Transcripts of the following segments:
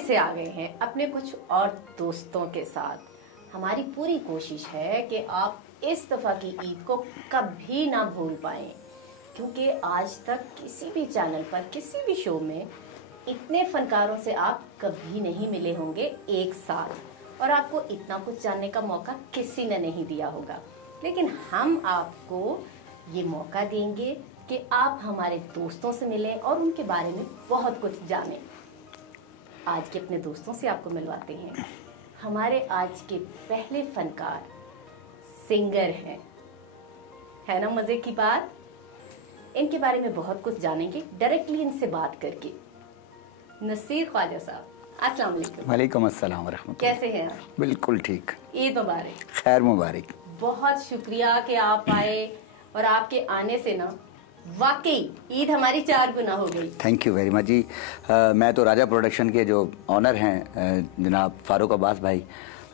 से आ गए हैं अपने कुछ और दोस्तों के साथ। हमारी पूरी कोशिश है कि आप इस दफ़ा की ईद को कभी ना भूल पाएं, क्योंकि आज तक किसी भी चैनल पर किसी भी शो में इतने फनकारों से आप कभी नहीं मिले होंगे एक साथ, और आपको इतना कुछ जानने का मौका किसी ने नहीं दिया होगा। लेकिन हम आपको ये मौका देंगे कि आप हमारे दोस्तों से मिलें और उनके बारे में बहुत कुछ जानें। आज के अपने दोस्तों से आपको मिलवाते हैं। हमारे आज के पहले फनकार सिंगर हैं, है ना मजे की बात। इनके बारे में बहुत कुछ जानेंगे डायरेक्टली इनसे बात करके। नसीर ख्वाजा साहब, अस्सलाम वालेकुम। वालेकुम अस्सलाम व रहमतुल्लाह। कैसे हैं आप? बिल्कुल ठीक। ईद मुबारक। खैर मुबारक। बहुत शुक्रिया कि आप आए, और आपके आने से ना वाकई ईद हमारी 4 गुना हो गई। थैंक यू वेरी मच जी। मैं तो राजा प्रोडक्शन के जो ऑनर हैं जनाब फारूक अब्बास भाई,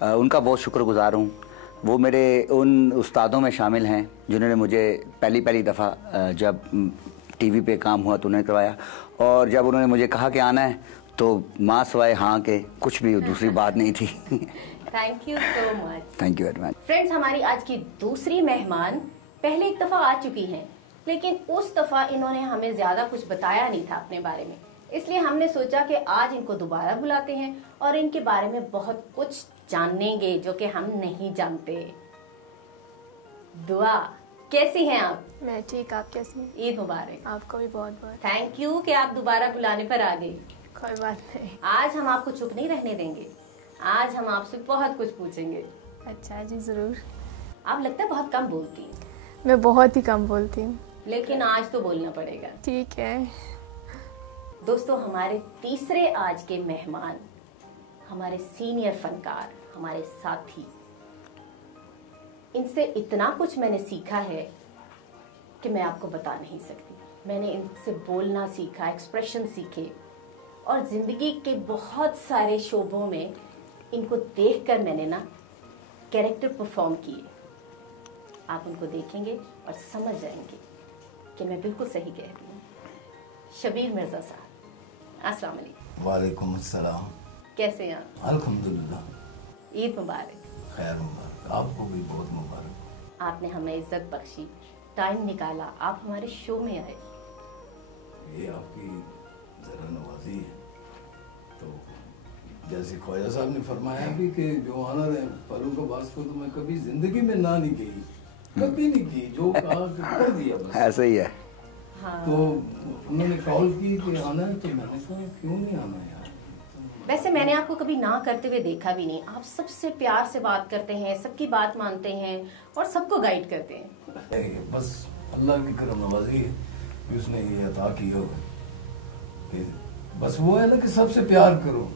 उनका बहुत शुक्रगुजार हूँ। वो मेरे उन उस्तादों में शामिल हैं जिन्होंने मुझे पहली दफ़ा जब टीवी पे काम हुआ तो उन्होंने करवाया, और जब उन्होंने मुझे कहा कि आना है तो माँ सवाए हाँ के कुछ भी दूसरी बात नहीं थी। Thank you so much. Thank you very much. Friends, हमारी आज की दूसरी मेहमान पहले एक दफ़ा आ चुकी हैं, लेकिन उस दफ़ा इन्होंने हमें ज़्यादा कुछ बताया नहीं था अपने बारे में, इसलिए हमने सोचा कि आज इनको दोबारा बुलाते हैं और इनके बारे में बहुत कुछ जानेंगे जो कि हम नहीं जानते। दुआ, कैसी हैं आप? मैं ठीक, आप कैसी हैं? ईद मुबारक। आपको भी बहुत बहुत थैंक यू कि आप दोबारा बुलाने पर आ गए। कोई बात नहीं। आज हम आपको चुप नहीं रहने देंगे, आज हम आपसे बहुत कुछ पूछेंगे। अच्छा जी, जरूर। आप लगता है बहुत कम बोलती हैं। मैं बहुत ही कम बोलती हूँ, लेकिन आज तो बोलना पड़ेगा। ठीक है। दोस्तों, हमारे तीसरे आज के मेहमान हमारे सीनियर फनकार, हमारे साथी। इनसे इतना कुछ मैंने सीखा है कि मैं आपको बता नहीं सकती। मैंने इनसे बोलना सीखा, एक्सप्रेशन सीखे, और जिंदगी के बहुत सारे शोबों में इनको देखकर मैंने ना कैरेक्टर परफॉर्म किए। आप उनको देखेंगे और समझ जाएंगे कि मैं बिल्कुल सही कह रही हूँ। शबीर मिर्जा साहब, अस्सलाम वालेकुम। वालेकुम अस्सलाम। कैसे हैं आप? अल्हम्दुलिल्लाह। ईद मुबारक। खैर मुबारक, आपको भी बहुत मुबारक। आपने हमें इज्जत बख्शी, टाइम निकाला, आप हमारे शो में आए। ये आपकी जरा नवाजी है। तो जैसे ख्वाजा साहब ने फरमाया भी कि जो ऑनर है फारूक अब्बास को, तो मैं कभी जिंदगी में ना नहीं कही, कभी नहीं की, जो कहा कर दिया बस। ऐसा ही है। हाँ। तो उन्होंने कॉल की कि आना है, तो मैंने कहा क्यों नहीं आना यार। वैसे मैंने आपको कभी ना करते हुए देखा भी नहीं। आप सबसे प्यार से बात करते हैं, सबकी बात मानते हैं और सबको गाइड करते हैं। बस अल्लाह की करम नवाजी है कि उसने ये अता की हो कि बस वो है ना कि सबसे प्यार करो,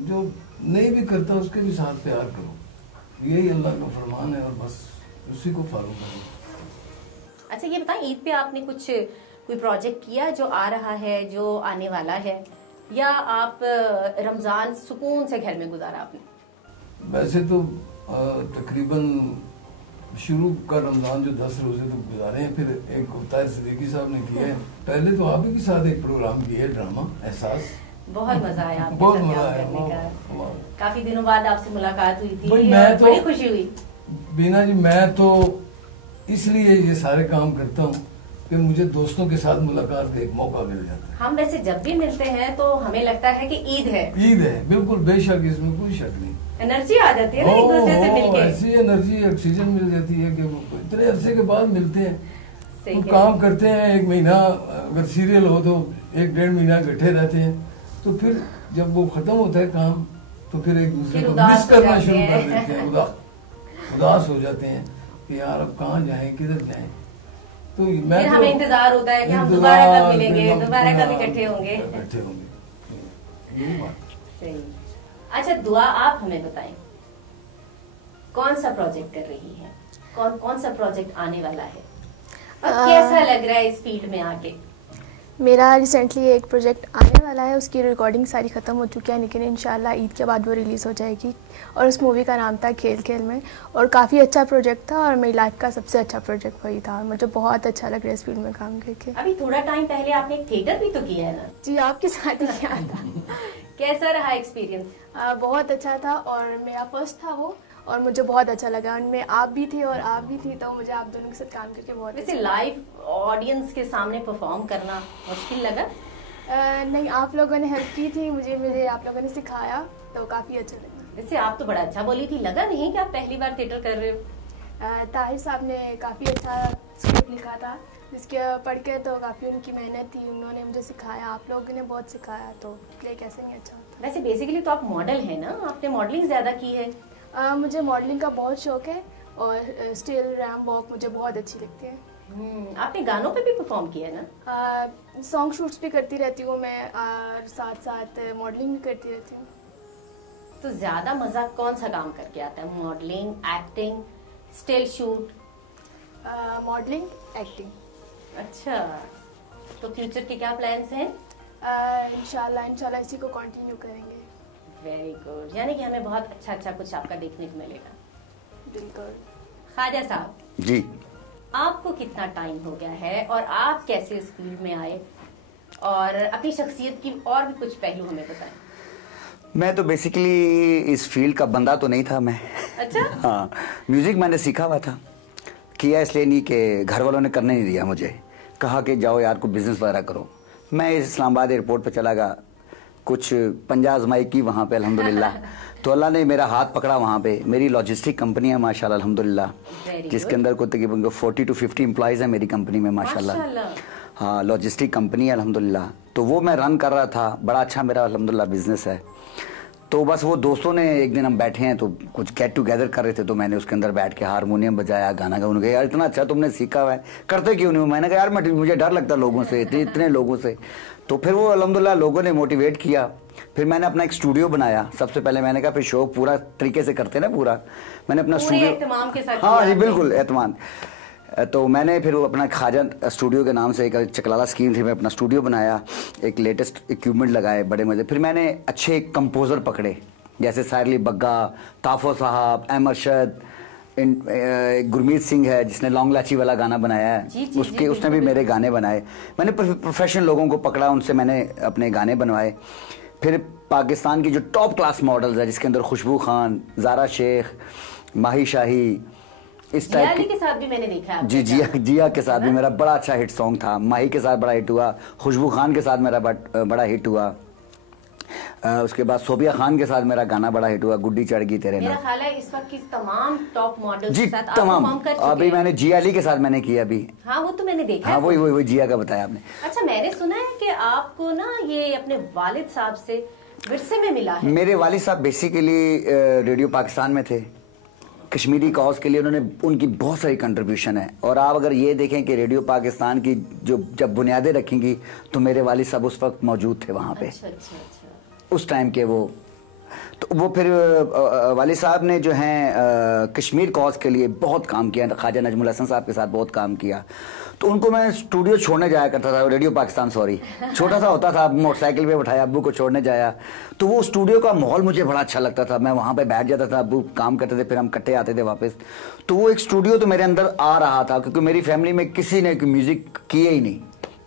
जो नहीं भी करता उसके भी साथ प्यार करो। यही अल्लाह का फरमान है, और बस उसी को फॉलो करो। अच्छा, ये बताएं, ईद पे आपने कोई प्रोजेक्ट किया जो आ रहा है, जो आने वाला है, या आप रमजान सुकून से घर में गुजारा आपने? वैसे तो तकरीबन शुरू का रमजान जो 10 रोजे तो गुजारे हैं, फिर एक ताहिर सिद्दीकी साहब ने किया है। पहले तो आप ही के साथ एक प्रोग्राम किया है, ड्रामा एहसास। बहुत मजा आया आपके बहुत साथ मजा काम आया। करने का। काफी दिनों बाद आपसे मुलाकात हुई थी, भाई, मैं तो बड़ी खुशी हुई। बीना जी, मैं तो इसलिए ये सारे काम करता हूँ कि मुझे दोस्तों के साथ मुलाकात का एक मौका मिल जाता है। हम वैसे जब भी मिलते हैं तो हमें लगता है कि ईद है। ईद है, बिल्कुल बेशक, इसमें कोई शक नहीं। एनर्जी आ जाती है ना एक दूसरे से मिलके। ऐसी एनर्जी, ऑक्सीजन मिल जाती है कि इतने अरसे के बाद मिलते हैं, सही तो है। काम करते हैं 1 महीना, अगर सीरियल हो तो 1-1.5 महीना इकट्ठे रहते हैं, तो फिर जब वो खत्म होता है काम, तो फिर एक दूसरे फिर को उदास मिस हो करना जाते शुरू हैं। कर देते हैं, उदास हो जाते हैं कि यार अब कहाँ जाएं, किधर जाएं। तो मैं फिर तो हमें इंतजार होता है कि हम दोबारा कब मिलेंगे, दोबारा कब इकट्ठे होंगे। यही बात। सही। अच्छा दुआ, आप हमें बताएं, कौन सा प्रोजेक्ट कर रही है, कौन सा प्रोजेक्ट आने वाला है, और कैसा लग रहा है इस फील्ड में आके? मेरा रिसेंटली एक प्रोजेक्ट आने वाला है, उसकी रिकॉर्डिंग सारी ख़त्म हो चुकी है, लेकिन इंशाल्लाह ईद के बाद वो रिलीज़ हो जाएगी। और उस मूवी का नाम था खेल खेल में, और काफ़ी अच्छा प्रोजेक्ट था, और मेरी लाइफ का सबसे अच्छा प्रोजेक्ट वही था, और मुझे बहुत अच्छा लग रहा है इस फील्ड में काम करके। अभी थोड़ा टाइम पहले आपने थिएटर भी तो किया है ना? जी, आपके साथ ही किया था। कैसा रहा एक्सपीरियंस? बहुत अच्छा था और मेरा फर्स्ट था वो, और मुझे बहुत अच्छा लगा। उनमें आप भी थे और आप भी थी, तो मुझे आप दोनों के साथ काम करके बहुत वैसे अच्छा लाइव ऑडियंस के सामने परफॉर्म करना मुश्किल लगा? नहीं, आप लोगों ने हेल्प की थी मुझे आप लोगों ने सिखाया, तो काफ़ी अच्छा लगा। वैसे आप तो बड़ा अच्छा बोली थी, लगा नहीं कि आप पहली बार थिएटर कर रहे हो? ताहिर साहब ने काफ़ी अच्छा स्क्रिप्ट लिखा था, जिसके पढ़ के तो काफ़ी उनकी मेहनत थी, उन्होंने मुझे सिखाया, आप लोगों ने बहुत सिखाया, तो प्ले कैसे नहीं अच्छा होता। वैसे बेसिकली तो आप मॉडल हैं ना, आपने मॉडलिंग ज़्यादा की है? मुझे मॉडलिंग का बहुत शौक है और स्टिल रैम वॉक मुझे बहुत अच्छी लगती है। आपने गानों पे भी परफॉर्म किया है ना? सॉन्ग शूट्स भी करती रहती हूँ मैं, और साथ साथ मॉडलिंग भी करती रहती हूँ। तो ज़्यादा मज़ा कौन सा काम करके आता है, modelling, acting, still shoot? Modelling, acting. अच्छा, तो फ्यूचर के क्या प्लान्स हैं? इंशाल्लाह इसी को कंटिन्यू करेंगे। वेरी गुड, यानी कि हमें बहुत अच्छा कुछ आपका देखने को मिलेगा। बिल्कुल। ख्वाजा साहब जी, आपको कितना टाइम हो गया है और आप कैसे इस फील्ड में आए, और अपनी शख्सियत की और भी कुछ पहलू हमें बताएं। मैं तो बेसिकली इस फील्ड का बंदा तो नहीं था मैं। अच्छा? हाँ, म्यूजिक मैंने सीखा हुआ था, किया इसलिए नहीं कि घर वालों ने करने नहीं दिया मुझे, कहा कि जाओ यार को बिजनेस वगैरह करो। मैं इस्लामाबाद एयरपोर्ट पे चला गया, कुछ पंजा आजमाई की वहाँ पे अल्हम्दुलिल्लाह। तो अल्लाह ने मेरा हाथ पकड़ा वहाँ पे। मेरी लॉजिस्टिक कंपनी है माशाल्लाह अल्हम्दुलिल्लाह, जिसके अंदर को तकरीबन 40 to 50 एम्प्लॉइज़ हैं मेरी कंपनी में माशाल्लाह। हाँ, लॉजिस्टिक कंपनी है अल्हम्दुलिल्लाह। तो वो मैं रन कर रहा था, बड़ा अच्छा मेरा अल्हम्दुलिल्लाह बिजनेस है। तो बस वो दोस्तों ने, एक दिन हम बैठे हैं तो कुछ गेट टुगेदर कर रहे थे, तो मैंने उसके अंदर बैठ के हारमोनियम बजाया, गाना गा। उन्होंने कहा यार इतना अच्छा तुमने सीखा हुआ है, करते क्यों नहीं हो? मैंने कहा यार मुझे डर लगता लोगों से, इतने लोगों से। तो फिर वो अल्हम्दुलिल्लाह लोगों ने मोटिवेट किया। फिर मैंने अपना एक स्टूडियो बनाया। सबसे पहले मैंने कहा फिर शो पूरा तरीके से करते ना, पूरा मैंने अपना स्टूडियो एहतमाम के साथ। हाँ जी बिल्कुल एहतमाम। तो मैंने फिर अपना ख्वाजा स्टूडियो के नाम से एक चकलाला स्कीम थी, मैं अपना स्टूडियो बनाया, एक लेटेस्ट इक्विपमेंट लगाए बड़े मजे। फिर मैंने अच्छे कंपोजर पकड़े, जैसे सायरली बग्गा, ताफो साहब, अरशद, गुरमीत सिंह है जिसने लॉन्ग लाची वाला गाना बनाया है, उसने भी मेरे गाने बनाए। मैंने प्रोफेशनल लोगों को पकड़ा, उनसे मैंने अपने गाने बनवाए। फिर पाकिस्तान की जो टॉप क्लास मॉडल्स है, जिसके अंदर खुशबू खान, ज़ारा शेख, माही शाही, इस टाइप के साथ भी मैंने देखा है। जी जिया के साथ भी मेरा बड़ा अच्छा हिट सॉन्ग था। माही के साथ बड़ा हिट हुआ, खुशबू खान के साथ मेरा बड़ा हिट हुआ। उसके बाद सोबिया खान के साथ मेरा गाना बड़ा हिट हुआ, गुड्डी चढ़ गई तेरे नाम। मेरा ख्याल है इस वक्त की तमाम टॉप मॉडल्स जी के साथ तमाम। आप कर चुके हैं। अभी मैंने जिया अली के साथ मैंने किया अभी। हाँ वो तो मैंने देखा। हाँ वही जिया का बताया आपने। अच्छा, मैंने सुना है कि आपको ना ये अपने वालिद साहब से विरसे में मिला है। मेरे वालिद साहब बेसिकली रेडियो पाकिस्तान में थे, कश्मीरी कॉज के लिए उनकी बहुत सारी कंट्रीब्यूशन है। और आप अगर ये देखें कि रेडियो पाकिस्तान की जब बुनियादें रखेंगी तो मेरे वालिद साहब उस वक्त मौजूद थे वहाँ पे। अच्छा। उस टाइम के वो फिर वालिद साहब ने जो है कश्मीर कॉज के लिए बहुत काम किया, ख्वाजा नजमुल हसन साहब के साथ बहुत काम किया। तो उनको मैं स्टूडियो छोड़ने जाया करता था, रेडियो पाकिस्तान छोटा सा होता था, मोटरसाइकिल पे बैठाया, अब्बू को छोड़ने जाया। तो वो स्टूडियो का माहौल मुझे बड़ा अच्छा लगता था, मैं वहाँ पे बैठ जाता था, अब्बू काम करते थे, फिर हम इकट्ठे आते थे वापस। तो वो एक स्टूडियो तो मेरे अंदर आ रहा था, क्योंकि मेरी फैमिली में किसी ने म्यूजिक किए ही नहीं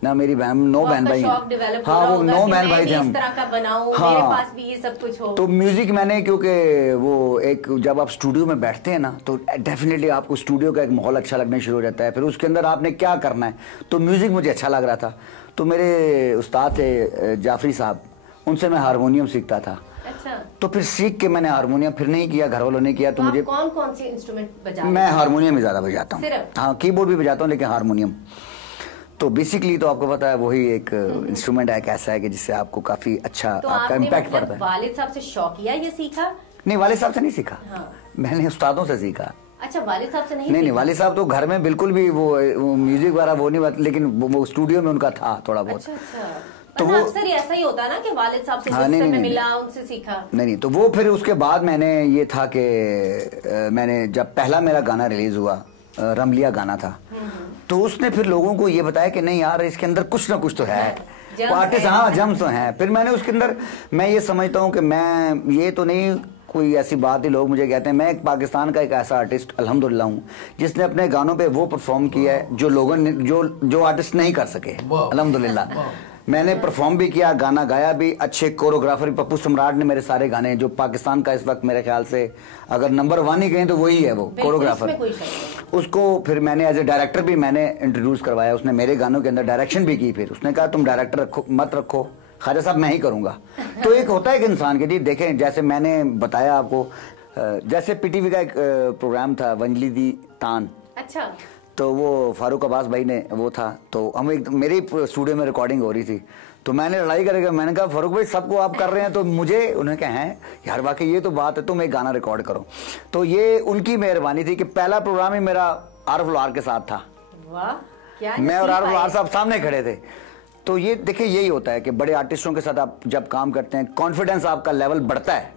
ना, मेरी बहन, 9 बहन भाई। हाँ वो 9 बहन भाई थे हम। इस तरह का बनाऊं, मेरे पास भी ये सब कुछ हो। तो म्यूजिक मैंने, क्योंकि वो एक जब आप स्टूडियो में बैठते हैं ना तो डेफिनेटली आपको स्टूडियो का एक माहौल अच्छा लगने शुरू हो जाता है। फिर उसके अंदर आपने क्या करना है, तो म्यूजिक मुझे अच्छा लग रहा था। तो मेरे उस्ताद थे जाफरी साहब, उनसे मैं हारमोनियम सीखता था। अच्छा। तो फिर सीख के मैंने हारमोनियम फिर नहीं किया, घर वालों ने किया। तो मुझे कौन सी इंस्ट्रूमेंट बजाते हैं? मैं हारमोनियम ही ज्यादा बजाता हूँ। हाँ, कीबोर्ड भी बजाता हूँ लेकिन हारमोनियम तो बेसिकली तो आपको पता है वही एक इंस्ट्रूमेंट है, कैसा है कि जिससे आपको काफी अच्छा आपका इम्पैक्ट पड़ता है। वालिद साहब से शौकिया ये सीखा? नहीं, वालिद साहब से नहीं सीखा। हाँ। मैंने उस्तादों से सीखा। अच्छा, वालिद साहब से नहीं, वालिद साहब तो घर में बिल्कुल भी वो म्यूजिक वाला वो नहीं, लेकिन वो स्टूडियो में उनका था थोड़ा बहुत। तो वो अक्सर ऐसा ही होता है ना कि वालिद साहब से मिला, उनसे सीखा। नहीं, तो वो फिर उसके बाद मैंने ये था कि मैंने जब पहला मेरा गाना रिलीज हुआ, रमलिया गाना था, तो उसने फिर लोगों को ये बताया कि नहीं यार इसके अंदर कुछ ना कुछ तो है, आर्टिस्ट। हाँ, जम्स तो हैं। फिर मैंने उसके अंदर, मैं ये समझता हूँ कि मैं ये तो नहीं कोई ऐसी बात ही, लोग मुझे कहते हैं मैं एक पाकिस्तान का एक ऐसा आर्टिस्ट अल्हम्दुलिल्लाह हूँ जिसने अपने गानों पे वो परफॉर्म किया है जो लोगों ने जो आर्टिस्ट नहीं कर सके अल्हम्दुलिल्लाह। मैंने परफॉर्म भी किया, गाना गाया भी, अच्छे कोरियोग्राफर पप्पू सम्राट ने मेरे सारे गाने, जो पाकिस्तान का इस वक्त मेरे ख्याल से अगर नंबर 1 ही कहें तो वही है वो कोरियोग्राफर। उसको फिर मैंने एज ए डायरेक्टर भी मैंने इंट्रोड्यूस करवाया, उसने मेरे गानों के अंदर डायरेक्शन भी की। फिर उसने कहा तुम डायरेक्टर मत रखो ख्वाजा साहब, मैं ही करूंगा। तो एक होता है कि इंसान के जी देखें, जैसे मैंने बताया आपको, जैसे पीटीवी का एक प्रोग्राम था वंजली दी तान, अच्छा, तो वो फारूक अब्बास भाई ने वो था, तो हम एक मेरे स्टूडियो में रिकॉर्डिंग हो रही थी, तो मैंने लड़ाई करके मैंने कहा फारूक भाई सबको आप कर रहे हैं तो मुझे, उन्होंने कहा हैं यार वाकई ये तो बात है, तुम एक गाना रिकॉर्ड करो। तो ये उनकी मेहरबानी थी कि पहला प्रोग्राम ही मेरा आरफ लोहार के साथ था। वाह, क्या मैं और आरफ लोहार साहब सामने खड़े थे। तो ये देखिए यही होता है कि बड़े आर्टिस्टों के साथ आप जब काम करते हैं कॉन्फिडेंस आपका लेवल बढ़ता है।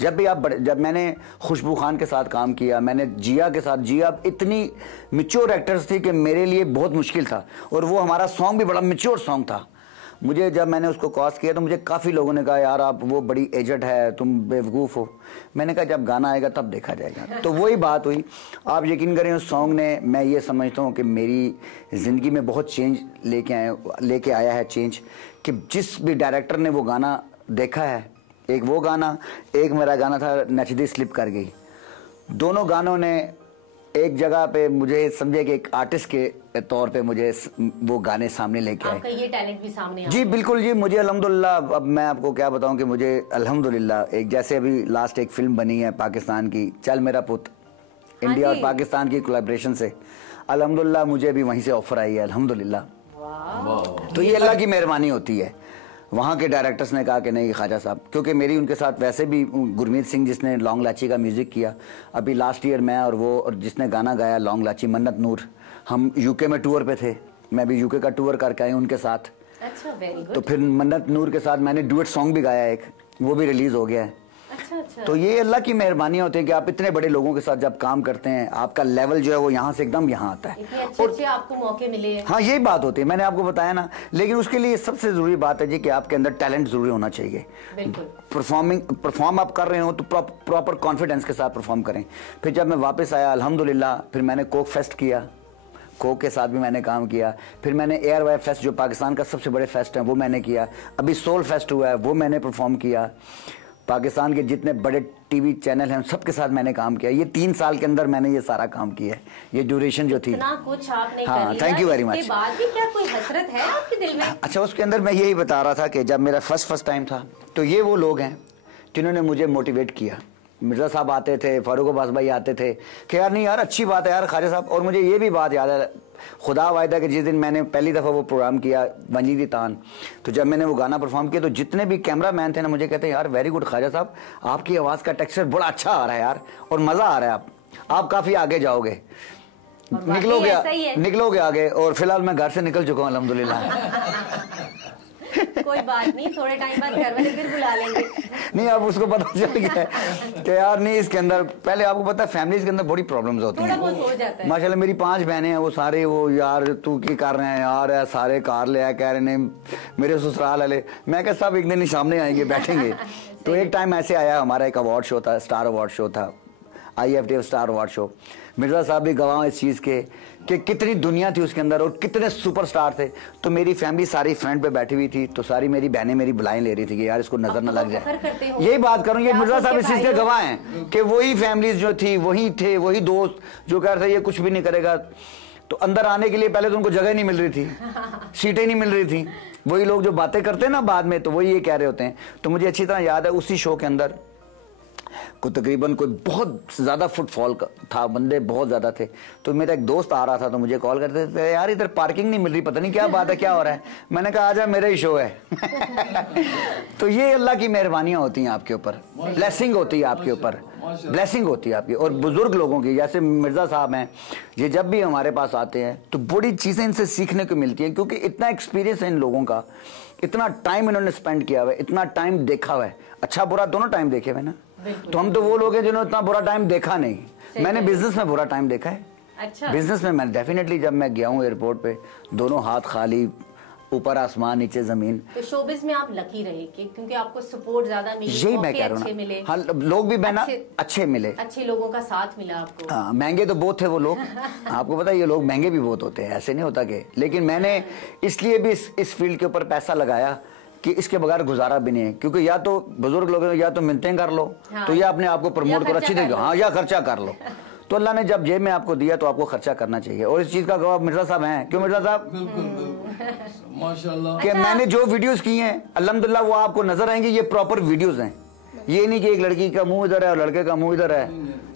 जब भी आप जब मैंने खुशबू खान के साथ काम किया, मैंने जिया के साथ, जिया इतनी मिच्योर एक्टर्स थी कि मेरे लिए बहुत मुश्किल था, और वो हमारा सॉन्ग भी बड़ा मिच्योर सॉन्ग था। मुझे जब मैंने उसको कॉस्ट किया तो मुझे काफ़ी लोगों ने कहा यार आप वो बड़ी एजड है, तुम बेवकूफ़ हो। मैंने कहा जब गाना आएगा तब देखा जाएगा। तो वही बात हुई। आप यकीन करें उस सॉन्ग ने, मैं ये समझता हूँ कि मेरी ज़िंदगी में बहुत चेंज लेके आया है चेंज, कि जिस भी डायरेक्टर ने वो गाना देखा है, एक वो गाना, एक मेरा गाना था नचदी स्लिप कर गई, दोनों गानों ने एक जगह पे मुझे समझे कि एक आर्टिस्ट के तौर पे मुझे वो गाने सामने लेके आए। आपका ये टैलेंट भी सामने आ जी बिल्कुल जी। मुझे अल्हम्दुलिल्लाह, अब मैं आपको क्या बताऊं कि मुझे अल्हम्दुलिल्लाह एक जैसे अभी लास्ट एक फिल्म बनी है पाकिस्तान की, चल मेरा पुत, इंडिया और पाकिस्तान की कोलैबोरेशन से, अल्हम्दुलिल्लाह मुझे भी वहीं से ऑफर आई है अल्हम्दुलिल्लाह। तो ये अल्लाह की मेहरबानी होती है। वहाँ के डायरेक्टर्स ने कहा कि नहीं ख्वाजा साहब, क्योंकि मेरी उनके साथ वैसे भी गुरमीत सिंह जिसने लॉन्ग लाची का म्यूज़िक किया, अभी लास्ट ईयर मैं और वो, और जिसने गाना गाया लॉन्ग लाची, मन्नत नूर, हम यूके में टूर पे थे, मैं भी यूके का टूर करके आई उनके साथ। अच्छा, वेरी गुड। तो फिर मन्नत नूर के साथ मैंने डुएट सॉन्ग भी गाया एक, वो भी रिलीज़ हो गया है। अच्छा। तो ये अल्लाह की मेहरबानी होती है कि आप इतने बड़े लोगों के साथ जब काम करते हैं, आपका लेवल जो है वो यहाँ से एकदम यहाँ आता है, इतने अच्छे आपको मौके मिले हैं। हाँ यही बात होती है, मैंने आपको बताया ना। लेकिन उसके लिए सबसे जरूरी बात है जी कि आपके अंदर टैलेंट जरूरी होना चाहिए। परफॉर्म आप कर रहे हो तो प्रॉपर कॉन्फिडेंस के साथ परफॉर्म करें। फिर जब मैं वापस आया अल्हम्दुलिल्लाह, फिर मैंने कोक फेस्ट किया, कोक के साथ भी मैंने काम किया। फिर मैंने एयर वाई फेस्ट जो पाकिस्तान का सबसे बड़े फेस्ट है वो मैंने किया। अभी सोल फेस्ट हुआ है वो मैंने परफॉर्म किया। पाकिस्तान के जितने बड़े टीवी चैनल हैं सबके साथ मैंने काम किया। ये 3 साल के अंदर मैंने ये सारा काम किया है, ये ड्यूरेशन जो थी। इतना कुछ आपने हाँ, कर लिया, थैंक यू वेरी मच। इसके बाद भी क्या कोई हसरत है आपके दिल में? अच्छा, उसके अंदर मैं यही बता रहा था कि जब मेरा फर्स्ट टाइम था, तो ये वो लोग हैं जिन्होंने मुझे मोटिवेट किया। मिर्ज़ा साहब आते थे, फारूक अब्बास भाई आते थे कि यार नहीं यार अच्छी बात है यार ख्वाजा साहब। और मुझे ये भी बात याद है, खुदा वायदा कि जिस दिन मैंने पहली दफ़ा वो प्रोग्राम किया वंजली दी तान, तो जब मैंने वो गाना परफॉर्म किया तो जितने भी कैमरा मैन थे ना मुझे कहते हैं यार वेरी गुड ख्वाजा साहब, आपकी आवाज़ का टेक्सचर बड़ा अच्छा आ रहा है यार, और मज़ा आ रहा है, आप काफ़ी आगे जाओगे, निकलोगे आगे। और फिलहाल मैं घर से निकल चुका हूँ अल्हम्दुलिल्लाह। कोई बात नहीं, थोड़े टाइम बाद घर वाले फिर बुला लेंगे। नहीं, अब उसको पता चल गया कि यार नहीं, इसके अंदर पहले आपको पता है फैमिलीज के अंदर बड़ी प्रॉब्लम्स होती हैं। हो जाता है। माशाल्लाह मेरी 5 बहनें हैं, वो सारे वो यार तू की कर रहे हैं यार, सारे कार ले आया, कह रहे नहीं मेरे ससुराल वाले। मैं क्या सब एक दिन सामने आएंगे बैठेंगे। तो एक टाइम ऐसे आया, हमारा एक अवार्ड शो था, स्टार अवार्ड शो था, IFTF star award show. Mirza साहब भी गवाह इस चीज़ के कि कितनी दुनिया थी उसके अंदर और कितने सुपरस्टार थे। तो मेरी फैमिली सारी फ्रंट पे बैठी हुई थी, तो सारी मेरी बहनें मेरी बुलाएं ले रही थी कि यार इसको नजर न लग जाए। यही बात करूँ, ये मिर्ज़ा साहब इस चीज़ के गवाह हैं कि वही फैमिलीज जो थी वही थे, वही दोस्त जो कह रहे थे ये कुछ भी नहीं करेगा। तो अंदर आने के लिए पहले तो उनको जगह नहीं मिल रही थी, सीटें नहीं मिल रही थी। वही लोग जो बातें करते हैं ना बाद में, तो वही ये कह रहे होते हैं। तो मुझे अच्छी तरह याद है उसी शो के अंदर को तकरीबन कोई बहुत ज़्यादा फुटफॉल था, बंदे बहुत ज़्यादा थे। तो मेरा एक दोस्त आ रहा था तो मुझे कॉल करते थे यार इधर पार्किंग नहीं मिल रही, पता नहीं क्या बात है, क्या हो रहा है। मैंने कहा आजा मेरा ही शो है। तो ये अल्लाह की मेहरबानियाँ होती हैं आपके ऊपर, ब्लेसिंग होती है आपके ऊपर, ब्लेसिंग होती है आपकी। और बुजुर्ग लोगों की जैसे मिर्ज़ा साहब हैं, ये जब भी हमारे पास आते हैं तो बड़ी चीज़ें इनसे सीखने को मिलती हैं, क्योंकि इतना एक्सपीरियंस है इन लोगों का, इतना टाइम इन्होंने स्पेंड किया हुआ है, इतना टाइम देखा हुआ है, अच्छा बुरा दोनों टाइम देखे हुए ना। तो हम तो वो लोग हैं जिन्होंने इतना बुरा टाइम देखा नहीं। मैंने बिजनेस में बुरा टाइम देखा है। अच्छा। बिजनेस में मैंने डेफिनेटली, जब मैं गया हूँ एयरपोर्ट पे, दोनों हाथ खाली, ऊपर आसमान नीचे जमीन। तो शोबिज में आप लकी रहे क्योंकि आपको सपोर्ट ज्यादा मिली, यही मैं कह रहा हूँ। हाँ, लोग भी बहना अच्छे मिले, अच्छे लोगों का साथ मिला आपको। हाँ, महंगे तो बहुत थे वो लोग आपको पता है ये लोग महंगे भी बहुत होते हैं, ऐसे नहीं होता कि, लेकिन मैंने इसलिए भी इस फील्ड के ऊपर पैसा लगाया कि इसके बगैर गुजारा भी नहीं है, क्योंकि या तो बुजुर्ग लोग या तो मिन्नतें कर लो, हाँ, तो या अपने आप को प्रमोट करो अच्छी तरीके, हाँ, या खर्चा कर लो। तो अल्लाह ने जब जेब में आपको दिया तो आपको खर्चा करना चाहिए, और इस चीज का गवाह मिर्जा साहब हैं। क्यों मिर्जा साहब? बिल्कुल माशाल्लाह। कि मैंने जो वीडियोस की हैं अल्हम्दुलिल्लाह वो आपको नजर आएंगे, ये प्रॉपर वीडियोस हैं। ये नहीं कि एक लड़की का मुंह इधर है और लड़के का मुंह इधर है,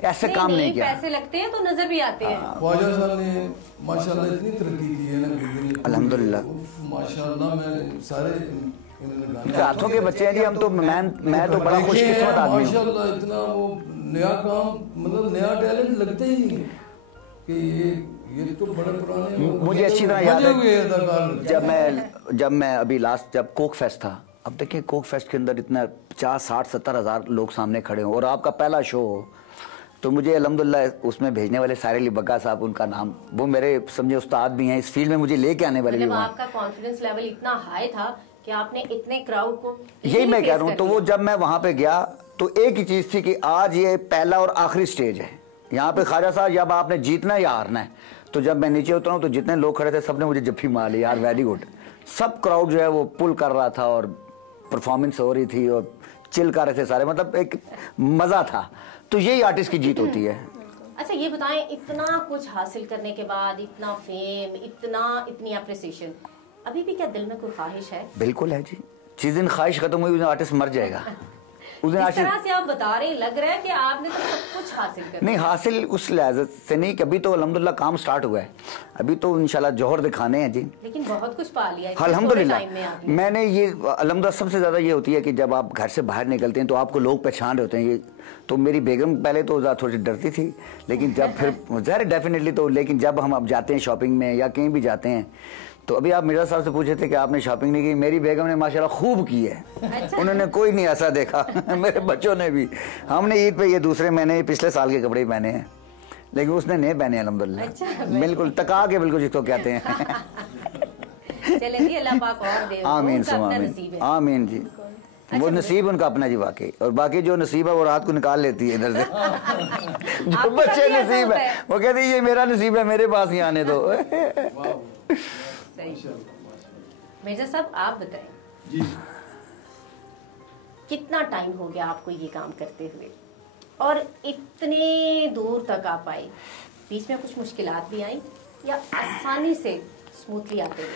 ऐसे काम नहीं किया। पैसे लगते हैं तो नजर भी आते हैं। ख्वाजा साहब ने माशाल्लाह इतनी तरक्की की है ना अल्हम्दुलिल्लाह माशाल्लाह। मैं सारे हाथों के बच्चे हैं जी हम तो। मैं तो बड़ा खुशकिस्मत आदमी हूँ माशाल्लाह। इतना वो नया काम, मतलब नया टैलेंट लगता ही नहीं कि ये तो बड़े पुराने। मुझे अच्छी तरह याद है जब मैं अभी लास्ट जब कोक फेस्ट था, अब देखिए कोक फेस्ट के अंदर इतना 50, 60, 70 हज़ार लोग सामने खड़े हों और आपका पहला शो हो, तो मुझे अल्हम्दुलिल्लाह उसमें भेजने वाले सारे अली बग्गा साहब, उनका नाम, वो मेरे समझे उस्ताद भी हैं इस फील्ड में, मुझे लेके आने वाले भी हैं। आपका कॉन्फिडेंस लेवल इतना हाई था कि आपने इतने क्राउड को, यही मैं कह रहा हूँ। तो वो जब मैं वहां पे गया तो एक ही चीज थी कि आज ये पहला और आखिरी स्टेज है यहाँ पे ख्वाजा साहब, जब आपने जीतना है या हारना है। तो जब मैं नीचे उतरा तो जितने लोग खड़े थे सबने मुझे जफ्फी मार ली, यार वेरी गुड। सब क्राउड जो है वो पुल कर रहा था और परफॉर्मेंस हो रही थी और चिल कर रहे थे सारे, मतलब एक मजा था। तो यही आर्टिस्ट की जीत होती है। अच्छा ये बताएं, इतना कुछ हासिल करने के बाद, इतना फेम, इतनी अप्रिसिएशन, अभी भी क्या दिल में कोई ख्वाहिश है? बिल्कुल है जी। जिस दिन ख्वाहिश खत्म हुई उस दिन आर्टिस्ट मर जाएगा। उस दिन तरह से आप बता रहे हैं, लग रहा है कि आपने तो सब कुछ हासिल कर नहीं, हासिल उस लिहाज से नहीं कि अभी तो अल्हम्दुलिल्लाह काम स्टार्ट हुआ है, अभी तो इंशाल्लाह जौहर दिखाने हैं जी। लेकिन बहुत कुछ पा लिया है अल्हम्दुलिल्लाह। मैंने ये अल्हम्दुलिल्लाह सबसे ज्यादा ये होती है कि जब आप घर से बाहर निकलते हैं तो आपको लोग पहचान रहे होते हैं। ये तो मेरी बेगम पहले तो थोड़ी डरती थी, लेकिन जब फिर ज़ाहिर डेफिनेटली तो, लेकिन जब हम अब जाते हैं शॉपिंग में या कहीं भी जाते हैं, तो अभी आप मिर्जा साहब से पूछे थे कि आपने शॉपिंग नहीं की, मेरी बेगम ने माशाल्लाह खूब की है। अच्छा। उन्होंने कोई नहीं ऐसा देखा मेरे बच्चों ने भी। हमने ईद पे ये दूसरे महीने पिछले साल के कपड़े पहने हैं, लेकिन उसने नहीं पहने अल्हम्दुलिल्लाह। अच्छा, बिल्कुल टका के, बिल्कुल जिसको कहते हैं। चलिए अल्लाह पाक और दे, आमीन आमीन आमीन जी। वो नसीब उनका अपना जी वाकई, और बाकी जो नसीब है वो रात को निकाल लेती है इधर से। जो बच्चे नसीब है वो कहती है ये मेरा नसीब है, मेरे पास ही आने दो। मिर्जा साहब आप बताएं जी, कितना टाइम हो गया आपको ये काम करते हुए और इतने दूर तक आप आए? बीच में कुछ मुश्किलात भी आई या आसानी से स्मूथली आते गए?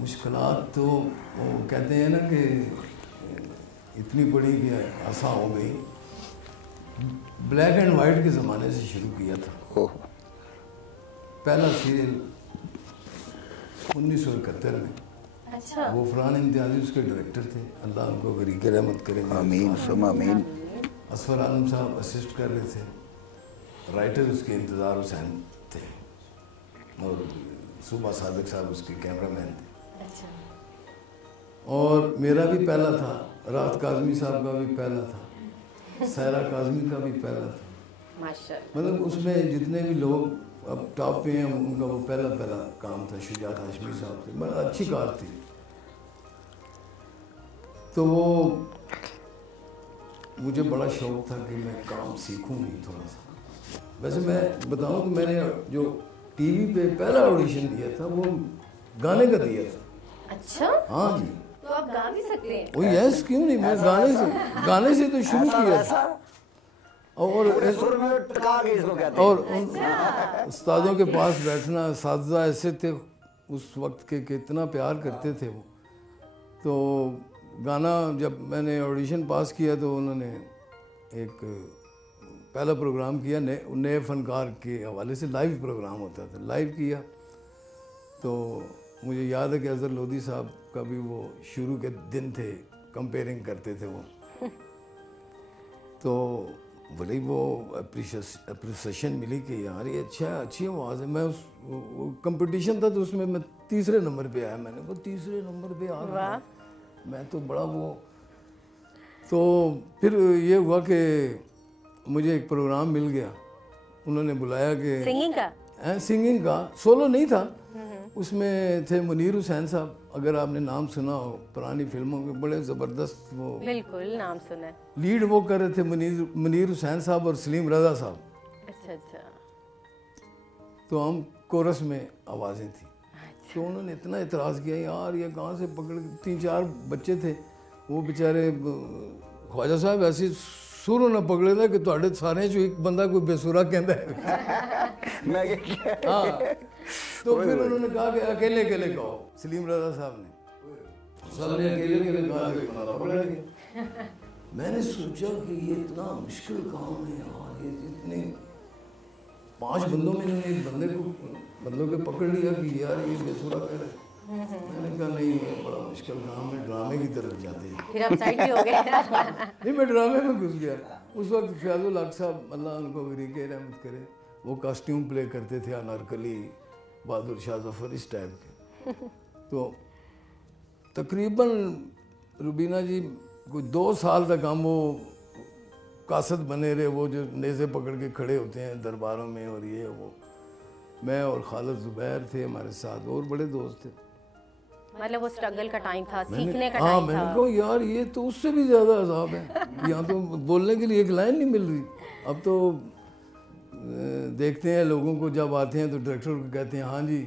मुश्किलात तो वो कहते हैं ना कि इतनी बड़ी कि आसान हो गई। ब्लैक एंड वाइट के ज़माने से शुरू किया था। पहला सीरियल 1971 में। अच्छा। वो फरहान इम्तियाज़ी उसके डायरेक्टर थे, अल्लाह उनको गरीक रहमत करे। आमीन सुम आमीन। असफर आलम साहब असिस्ट कर रहे थे, राइटर उसके इंतज़ार हुसैन थे और सुबह सादिक साहब उसके कैमरामैन थे। अच्छा। और मेरा भी पहला था, राहत काज़मी साहब का भी पहला था, सायरा काज़मी का भी पहला था। माशाअल्लाह। मतलब उसमें जितने भी लोग अब टॉप पे हैं उनका वो पहला काम था। शुजात हाशमी साहब थे, बड़ा अच्छी कार थी। तो वो मुझे बड़ा शौक था कि मैं काम सीखूं ही थोड़ा सा। वैसे मैं बताऊं कि मैंने जो टीवी पे पहला ऑडिशन दिया था वो गाने का दिया था। अच्छा? हाँ जी। तो आप गा भी सकते हैं? ओ यस, क्यों नहीं, मैं गाने से तो शुरू किया था। और उस्तादों के पास बैठना, असातिज़ा ऐसे थे उस वक्त के कितना प्यार करते थे वो। तो गाना जब मैंने ऑडिशन पास किया तो उन्होंने एक पहला प्रोग्राम किया, नए फनकार के हवाले से लाइव प्रोग्राम होता था, लाइव किया। तो मुझे याद है कि अज़हर लोधी साहब का भी वो शुरू के दिन थे, कंपेयरिंग करते थे वो। तो बोले वो अप्रिसिएशन मिली कि यार ये अच्छी आवाज़ है। मैं उस कंपटीशन था तो उसमें मैं तीसरे नंबर पे आया। मैंने वो तीसरे नंबर पे आ रहा, मैं तो बड़ा वो। तो फिर ये हुआ कि मुझे एक प्रोग्राम मिल गया, उन्होंने बुलाया कि सिंगिंग का। सिंगिंग का सोलो नहीं था, उसमें थे मुनीर हुसैन साहब, अगर आपने नाम सुना हो पुरानी फिल्मों के, बड़े ज़बरदस्त वो बिल्कुल नाम सुना है। लीड वो कर रहे थे, मुनीर हुसैन साहब और सलीम रज़ा साहब। अच्छा अच्छा। तो हम कोरस में आवाज़ें थी। तो उन्होंने इतना इतराज़ किया, यार ये कहाँ से पकड़, 3-4 बच्चे थे वो बेचारे, ख्वाजा साहब ऐसे सुर ना पकड़े था कि ਤੁਹਾਡੇ सारे जो एक बंदा कोई बेसुरा कहता है। हाँ, तो फिर उन्होंने कहा कि अकेले अकेले गाओ, सलीम रज़ा साहब ने सबने अकेले अकेले गा के गाना पकड़ लिया। मैंने सोचा कि ये इतना मुश्किल काम है यार, ये इतने 5 बंदों में इन्होंने एक बंदे को मतलब कि पकड़ लिया कि यार ये बेसुरा कह रहा है। मैंने कहा नहीं ये बड़ा मुश्किल काम है, ड्रामे की तरफ जाते हैं। फिर आप साइड भी हो गए। नहीं, मैं ड्रामे में घुस गया। उस वक्त फयाजुल हक साहब, अल्लाह उनको गरीके रहमत करे, वो कॉस्ट्यूम प्ले करते थे, अनारकली, बहादुर शाह जफर, इस टाइप के। तो तकरीबन रुबीना जी कोई 2 साल तक हम वो कासद बने रहे, वो जो नेज़े पकड़ के खड़े होते हैं दरबारों में, और ये वो। मैं और खालिद जुबैर थे हमारे साथ, और बड़े दोस्त थे। मतलब वो स्ट्रगल का टाइम था, सीखने का हाँ, टाइम मैंने था। कहा यार ये तो उससे भी ज़्यादा अज़ाब है, यहाँ तो बोलने के लिए एक लाइन नहीं मिल रही। अब तो देखते हैं लोगों को, जब आते हैं तो डायरेक्टर को कहते हैं हाँ जी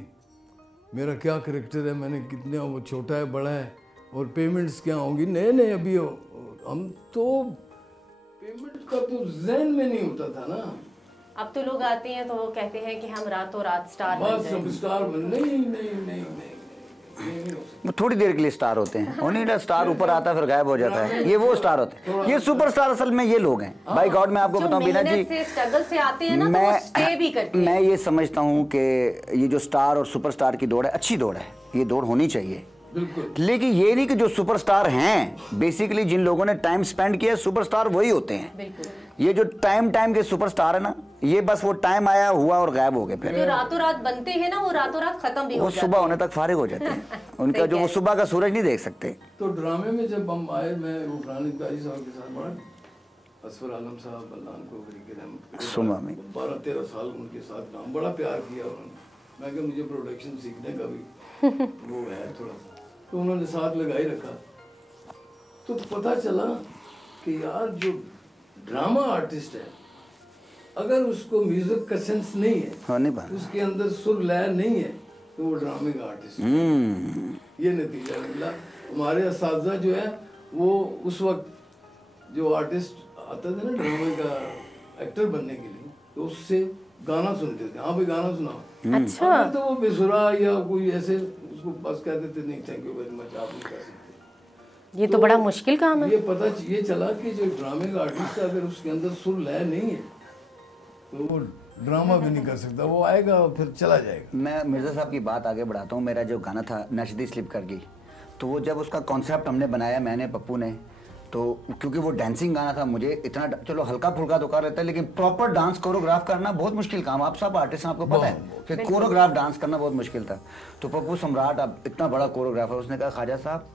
मेरा क्या करैक्टर है, मैंने कितने, वो छोटा है बड़ा है, और पेमेंट्स क्या होंगी। नहीं अभी हम तो पेमेंट का तो ज़हन में नहीं होता था ना। अब तो लोग आते हैं तो वो कहते हैं कि हम रातों रात स्टार बन बस जाएं। सब स्टार बन, नहीं वो थोड़ी देर के लिए स्टार होते हैं, उन्हीं स्टार ऊपर आता है फिर गायब हो जाता है, ये वो स्टार होते हैं। ये सुपरस्टार असल में ये लोग हैं। बाय गॉड मैं आपको बताऊं बीना जी, से स्ट्रगल से आते हैं ना, तो वो स्टे भी करते हैं। मैं ये समझता हूं कि ये जो स्टार और सुपरस्टार की दौड़ है, अच्छी दौड़ है, ये दौड़ होनी चाहिए। लेकिन ये नहीं कि जो सुपरस्टार हैं, बेसिकली जिन लोगों ने टाइम स्पेंड किया, सुपरस्टार वही होते हैं। ये जो टाइम के सुपरस्टार है ना, ये बस वो टाइम आया हुआ और गायब हो गए। फिर जो रातों रात बनते हैं ना, वो रातों रात खत्म भी हो वो जाते हैं। सुबह होने तक फारिग हो जाते हैं। उनका जो वो सुबह का सूरज नहीं देख सकते। तो ड्रामे में जब हम आए, मैं वो पुराने दाई साहब के साथ, बड़ा असफर आलम साहब, अल्लाह उनको गरीके रहमत करे, 12-13 साल उनके साथ काम, बड़ा प्यार किया उन्होंने। मैं कहा मुझे प्रोडक्शन सीखने का भी वो है थोड़ा सा, तो उन्होंने साथ लगाई रखा। तो पता चला कि यार जो ड्रामा आर्टिस्ट है, अगर उसको म्यूजिक का सेंस नहीं है, उसके अंदर सुर लय नहीं है, तो वो ड्रामे का आर्टिस्ट है। ये नतीजा निकला। हमारे असातिज़ा जो है वो उस वक्त जो आर्टिस्ट आता था ना ड्रामे का एक्टर बनने के लिए, तो उससे गाना सुनते थे, हाँ भाई गाना सुनाओ। अच्छा। तो वो बेसुरा या कोई ऐसे उसको बस कहते थे नहीं थैंक यू वेरी मच, आप नहीं कर सकते। ये तो बड़ा मुश्किल काम है। ये पता ये चला कि जो ड्रामे का आर्टिस्ट है, अगर उसके अंदर सुर लय नहीं है तो वो ड्रामा भी नहीं कर सकता, वो आएगा और फिर चला जाएगा। मैं मिर्ज़ा साहब की बात आगे बढ़ाता हूँ। मेरा जो गाना था नशदी स्लिप कर गई, तो वो जब उसका कॉन्सेप्ट हमने बनाया, मैंने पप्पू ने, तो क्योंकि वो डांसिंग गाना था, मुझे इतना चलो हल्का फुल्का तो कर लेता है, लेकिन प्रॉपर डांस कोरियोग्राफ करना बहुत मुश्किल काम। आप सब आर्टिस्ट हैं, आपको पता है कि कोरियोग्राफ डांस करना बहुत मुश्किल था। तो पप्पू सम्राट अब इतना बड़ा कोरियोग्राफर, उसने कहा ख्वाजा साहब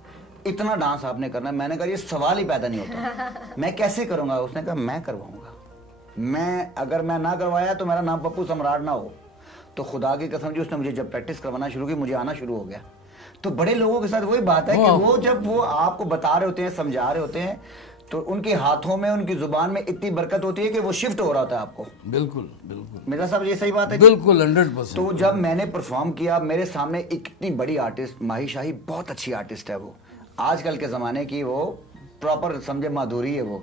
इतना डांस आपने करना है। मैंने कहा ये सवाल ही पैदा नहीं होता, मैं कैसे करूँगा। उसने कहा मैं करवाऊँगा, मैं अगर मैं ना करवाया तो मेरा नाम पप्पू सम्राट ना हो। तो खुदा की कसम जी, उसने मुझे जब प्रैक्टिस करवाना शुरू की, मुझे आना शुरू हो गया। तो बड़े लोगों के साथ वही बात है कि वो जब वो आपको बता रहे होते हैं, समझा रहे होते हैं, तो उनके हाथों में, उनकी जुबान में इतनी बरकत होती है कि वो शिफ्ट हो रहा होता है आपको। बिल्कुल बिल्कुल मेरा साहब ये सही बात है, बिल्कुल 100%। तो जब मैंने परफॉर्म किया, मेरे सामने एक इतनी बड़ी आर्टिस्ट, माही शाही बहुत अच्छी आर्टिस्ट है वो, आजकल के ज़माने की वो प्रॉपर समझे माधुरी है वो।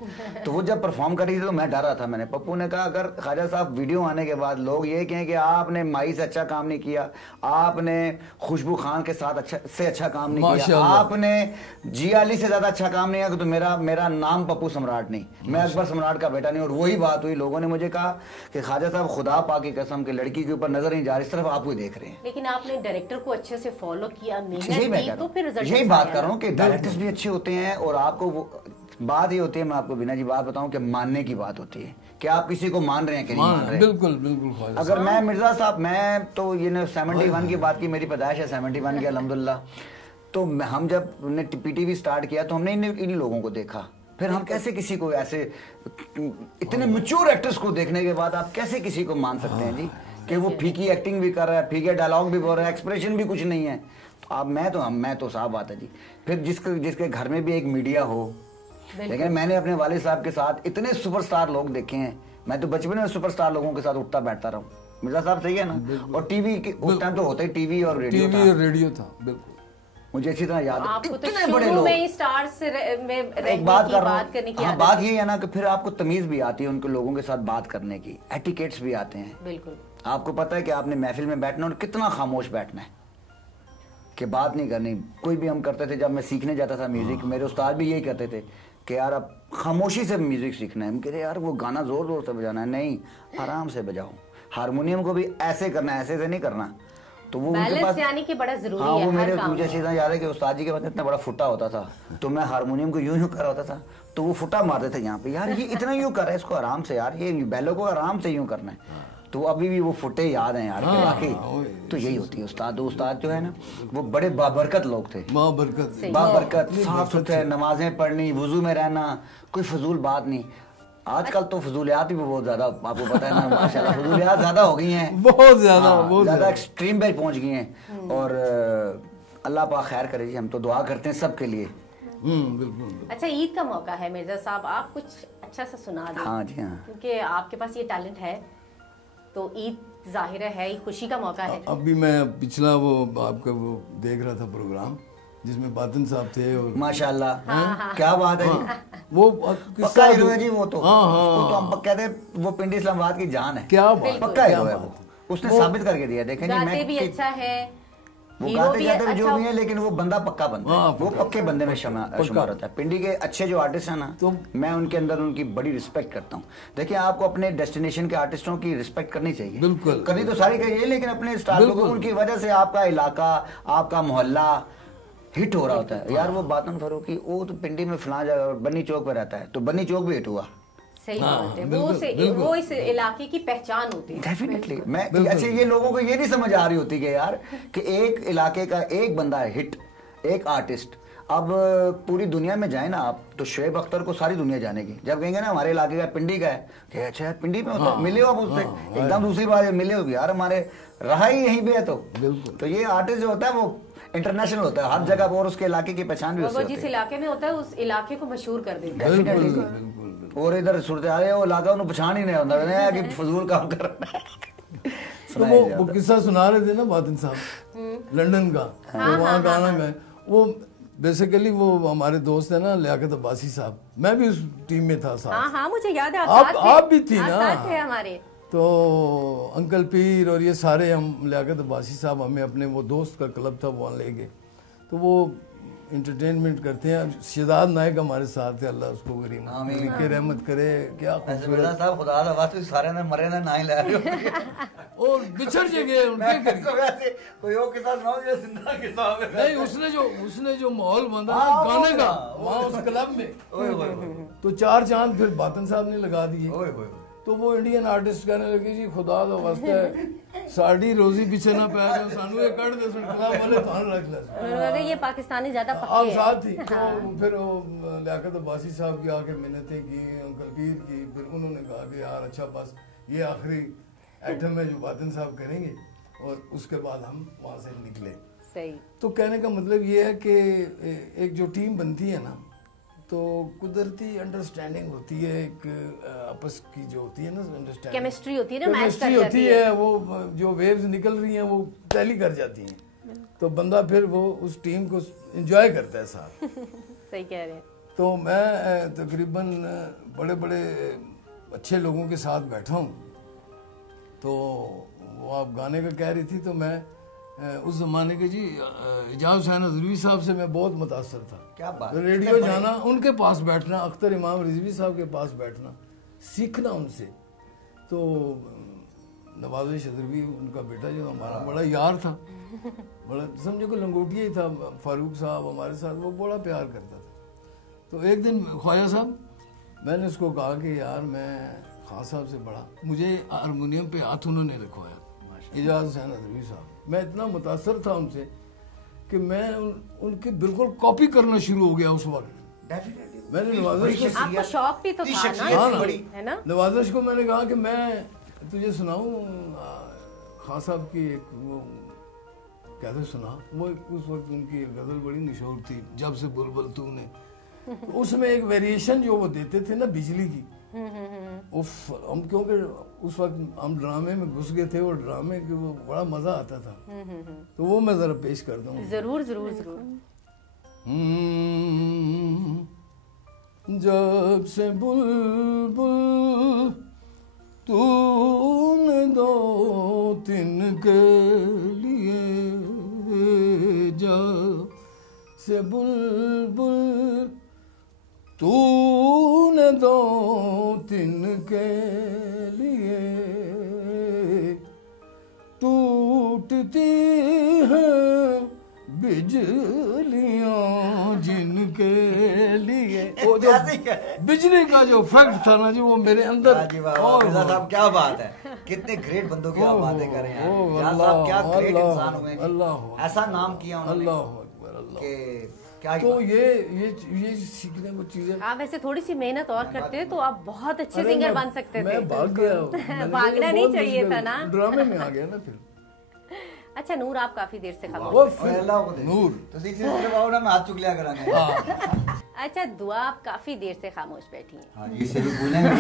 तो वो जब परफॉर्म कर रही थी तो मैं डर रहा था। मैंने पप्पू ने कहा अगर ख्वाजा साहब वीडियो आने के बाद लोग ये कहें कि आपने माही से अच्छा काम नहीं किया, आपने खुशबू खान के साथ अच्छा काम नहीं किया, आपने जिया अली से ज़्यादा अच्छा काम नहीं किया, तो मेरा नाम पप्पू सम्राट नहीं, मैं अकबर सम्राट का बेटा नहीं। और वही बात हुई, लोगों ने मुझे कहा कि ख्वाजा साहब खुदा पाक की कसम के लड़की के ऊपर नजर नहीं जा रही, सिर्फ आपको ही देख रहे हैं। लेकिन आपने डायरेक्टर को अच्छे से फॉलो किया, यही बात कर रहा हूँ कि डायरेक्टर्स भी अच्छे होते हैं, और आपको बात ये होती है, मैं आपको बिना जी बात बताऊं कि मानने की बात होती है कि आप किसी को मान रहे हैं कि नहीं मान रहे। बिल्कुल बिल्कुल। अगर मैं मिर्जा साहब, मैं तो ये 71 की बात की, मेरी पैदाइश है 71 की अल्हम्दुलिल्लाह। तो हम जब हमने पीटीवी स्टार्ट किया तो हमने इन लोगों को देखा। फिर हम कैसे किसी को ऐसे इतने मैच्योर एक्टर्स को देखने के बाद आप कैसे किसी को मान सकते हैं जी? कि वो फीकी एक्टिंग भी कर रहा है, फीके डायलॉग भी बोल रहा है, एक्सप्रेशन भी कुछ नहीं है। तो अब मैं तो साफ बात है जी। फिर जिसके घर में भी एक मीडिया हो, लेकिन मैंने अपने वालिद साहब के साथ इतने सुपरस्टार लोग देखे हैं। मैं तो बचपन में सुपरस्टार लोगों के साथ उठता बैठता रहा हूँ। मिर्जा साहब सही है ना। और टीवी उस टाइम तो होता ही टीवी और रेडियो था। बिल्कुल मुझे अच्छी तरह याद है। आपको तो शुरू में ही स्टार्स में एक बात करने की बात ये है ना कि फिर आपको तमीज भी आती है उनके लोगों के साथ बात करने की, एटिकेट्स भी आते हैं। बिल्कुल आपको पता है कि आपने महफिल में बैठना और कितना खामोश बैठना है, कि बात नहीं करनी। कोई भी हम करते थे, जब मैं सीखने जाता था म्यूजिक, मेरे उस्ताद भी यही कहते थे कि यार अब खामोशी से म्यूजिक सीखना है। हम कह रहे यार वो गाना जोर जोर से बजाना है, नहीं आराम से बजाओ। हारमोनियम को भी ऐसे करना है, ऐसे से नहीं करना। तो वो उनके पास यानी कि बड़ा जरूरी है। वो मेरे मुझे चीज़ें याद है कि उस्ताद जी के पास इतना बड़ा फुटा होता था, तो मैं हारमोनियम को यूं कर होता था, तो वो फुटा मारते थे यहाँ पे, यार ये इतना यूं कर रहा है, इसको आराम से यार, ये बैलों को आराम से यूं करना है। तो अभी भी वो फुटे याद हैं यार, बाकी तो यही होती है। उस्ताद जो है ना, वो बड़े बाबरकत लोग थे। बाबरकत, साफ सुथरे, नमाजें पढ़नी, वुजू में रहना, कोई फजूल बात नहीं। आजकल तो फजूलियात भी बहुत ज्यादा, आपको पता है ना, माशाल्लाह फजूलियात ज्यादा हो गई हैं, बहुत ज्यादा एक्सट्रीम पे पहुंच गई हैं। और अल्लाह पाक खैर करे जी, हम तो दुआ करते हैं सबके लिए। बिल्कुल। अच्छा, ईद का मौका है मिर्जा साहब, आप कुछ अच्छा सा सुना दें। हाँ जी हाँ, क्योंकि आपके पास ये टैलेंट है, तो ईद जाहिर है खुशी का मौका है। अभी मैं पिछला वो आपका वो देख रहा था प्रोग्राम जिसमें बातन साहब थे और माशाल्लाह क्या बात है। वो पक्का हीरो है जी वो तो। उसको तो हम कहते हैं वो पिंडी इस्लामाबाद की जान है। क्या बात, पक्का हीरो है वो, उसने साबित करके दिया। देखें जी, गाते भी अच्छा है, वो गाते जाते भी जो भी है, लेकिन वो बंदा पक्का बंदा है, वो पक्के बंदे में शुमार होता है। पिंडी के अच्छे जो आर्टिस्ट हैं ना, तो मैं उनके अंदर उनकी बड़ी रिस्पेक्ट करता हूँ। देखिए आपको अपने डेस्टिनेशन के आर्टिस्टों की रिस्पेक्ट करनी चाहिए, बिल्कुल करनी तो सारी चाहिए, लेकिन अपने स्टार को उनकी वजह से आपका इलाका, आपका मोहल्ला हिट हो रहा होता है। यार वो बातन फरूकी, वो तो पिंडी में फलां जगह बन्नी चौक पे रहता है, तो बन्नी चौक भी हिट हुआ। सही बात है, वो इस इलाके की पहचान होती है। डेफिनेटली। मैं ऐसे ये लोगों को ये नहीं समझ आ रही होती कि यार कि एक इलाके का एक बंदा है हिट, एक आर्टिस्ट। अब पूरी दुनिया में जाए ना आप, तो शुएब अख्तर को सारी दुनिया जानेगी। जब कहेंगे ना हमारे इलाके का पिंडी का है, कि अच्छा यार पिंडी में होता है, मिले हो आप उससे, एकदम दूसरी बात है, मिले हो यार हमारे रहा ही यहीं पे है। तो ये आर्टिस्ट जो होता है वो इंटरनेशनल होता है हर जगह, और उसके इलाके की पहचान भी उससे होती है। जिस इलाके में होता है उस इलाके को मशहूर कर देता है। और इधर सूरत आ रहे हो इलाका उन्हें पहचान ही नहीं होता कि फजूल काम कर रहा है। तो वो किस्सा सुना रहे थे ना बातिन साहब लंदन का, तो वहाँ गाना में वो बेसिकली वो हमारे दोस्त है ना लियाकत अब्बासी साहब, मैं भी उस टीम में था साथ। हाँ मुझे याद है, आप भी थी ना हमारे। तो अंकल पीर और ये सारे हम लियाकत अब्बासी साहब हमें अपने वो दोस्त का क्लब था वहाँ ले गए, तो वो इंटरटेनमेंट करते हैं। शहजाद नायक हमारे साथ थे, अल्लाह उसको गरीब के रहमत करे। क्या साहब खुदा दा वास्ते सारे ने मरे ना ही ले रहे हो और बिछड़ गए उनके कोई और के साथ ना जिंदा के साथ नहीं। उसने जो माहौल बंधा गाने का वहाँ उस क्लब में, तो 4 चांद फिर बातन साहब ने लगा दिए। तो वो इंडियन आर्टिस्ट कहने लगे जी खुदा दा वास्ते साड़ी रोजी पीछे ना पै जाओ, सानू ये कट दे, क्लब वाले थान रख ले, ये पाकिस्तानी ज्यादा पक्के आप साथ ही। तो फिर वो लियाकत अब्बासी साहब की आके मिन्नतें की, अंकल पीर की, फिर उन्होंने कहा कि यार अच्छा बस ये आखिरी आइटम है जो बातिन साहब करेंगे और उसके बाद हम वहाँ से निकले। सही। तो कहने का मतलब ये है कि एक जो टीम बनती है ना, तो कुदरती अंडरस्टैंडिंग होती है, एक आपस की जो होती है ना अंडरस्टैंडिंग, केमिस्ट्री होती है ना, केमिस्ट्री होती है, वो जो वेव्स निकल रही हैं वो टैली कर जाती हैं, तो बंदा फिर वो उस टीम को एंजॉय करता है साथ। सही कह रहे हैं। तो मैं तकरीबन बड़े बड़े अच्छे लोगों के साथ बैठा हूँ, तो वो आप गाने का कह रही थी, तो मैं उस जमाने के जी इजाज़ हुसैन रिजवी साहब से मैं बहुत मुतासर था। क्या बात। तो रेडियो जाना, उनके पास बैठना, अख्तर इमाम रिजवी साहब के पास बैठना, सीखना उनसे। तो नवाज़ शजरवी उनका बेटा जो हमारा बड़ा यार था, बड़ा समझो कि लंगोटिया ही था, फारूक साहब हमारे साथ वो बड़ा प्यार करता था। तो एक दिन ख्वाजा साहब, मैंने उसको कहा कि यार मैं खान साहब से बड़ा, मुझे हारमोनियम पे हाथ उन्होंने रखवाया, इजाज़ हुसैन रिजवी साहब। मैं इतना मुतासर था उनसे कि मैं उनकी बिल्कुल कॉपी करना शुरू हो गया उस वक्त। मैंने नवाज़िश को, आपको शौक भी तो था ना, है ना? नवाज़िश को मैंने कहा कि मैं तुझे सुनाऊं खान साहब की एक वो कैसे सुना, वो उस वक्त उनकी एक गजल बड़ी मशहूर थी, जब से बुलबुल तूने, उसमें एक वेरिएशन जो वो देते थे ना बिजली की, उफ, हम क्योंकि उस वक्त हम ड्रामे में घुस गए थे और ड्रामे के वो बड़ा मजा आता था, तो वो मैं जरा पेश कर दूं। जरूर जरूर जरूर। जब से बुलबुल तूने दो दिन के लिए, जब से बुलबुल तूने दो दिन के लिए, टूटती हैं बिजलियां जिनके लिए। वो जो बिजली का जो फैक्ट था ना जी, वो मेरे अंदर। और साहब क्या बात है, कितने ग्रेट बंदों की आप बातें कर रहे हैं साहब, क्या ग्रेट इंसान हुए, ऐसा नाम किया उन्होंने। अल्लाह अकबर, अल्लाह। क्या तो ये सीखने को चीजें। आप वैसे थोड़ी सी मेहनत और करते तो आप बहुत अच्छे सिंगर बन सकते थे। मैं भाग गया, भागना नहीं चाहिए था ना, ड्रामे में आ गया ना फिर। अच्छा नूर, आप काफी देर से खामोश। नूर तो सीखने ना, मैं हाथ चुक लिया करेंगे। अच्छा दुआ, आप काफी देर से खामोश बैठी हैं। हाँ, इससे भी बोलेंगे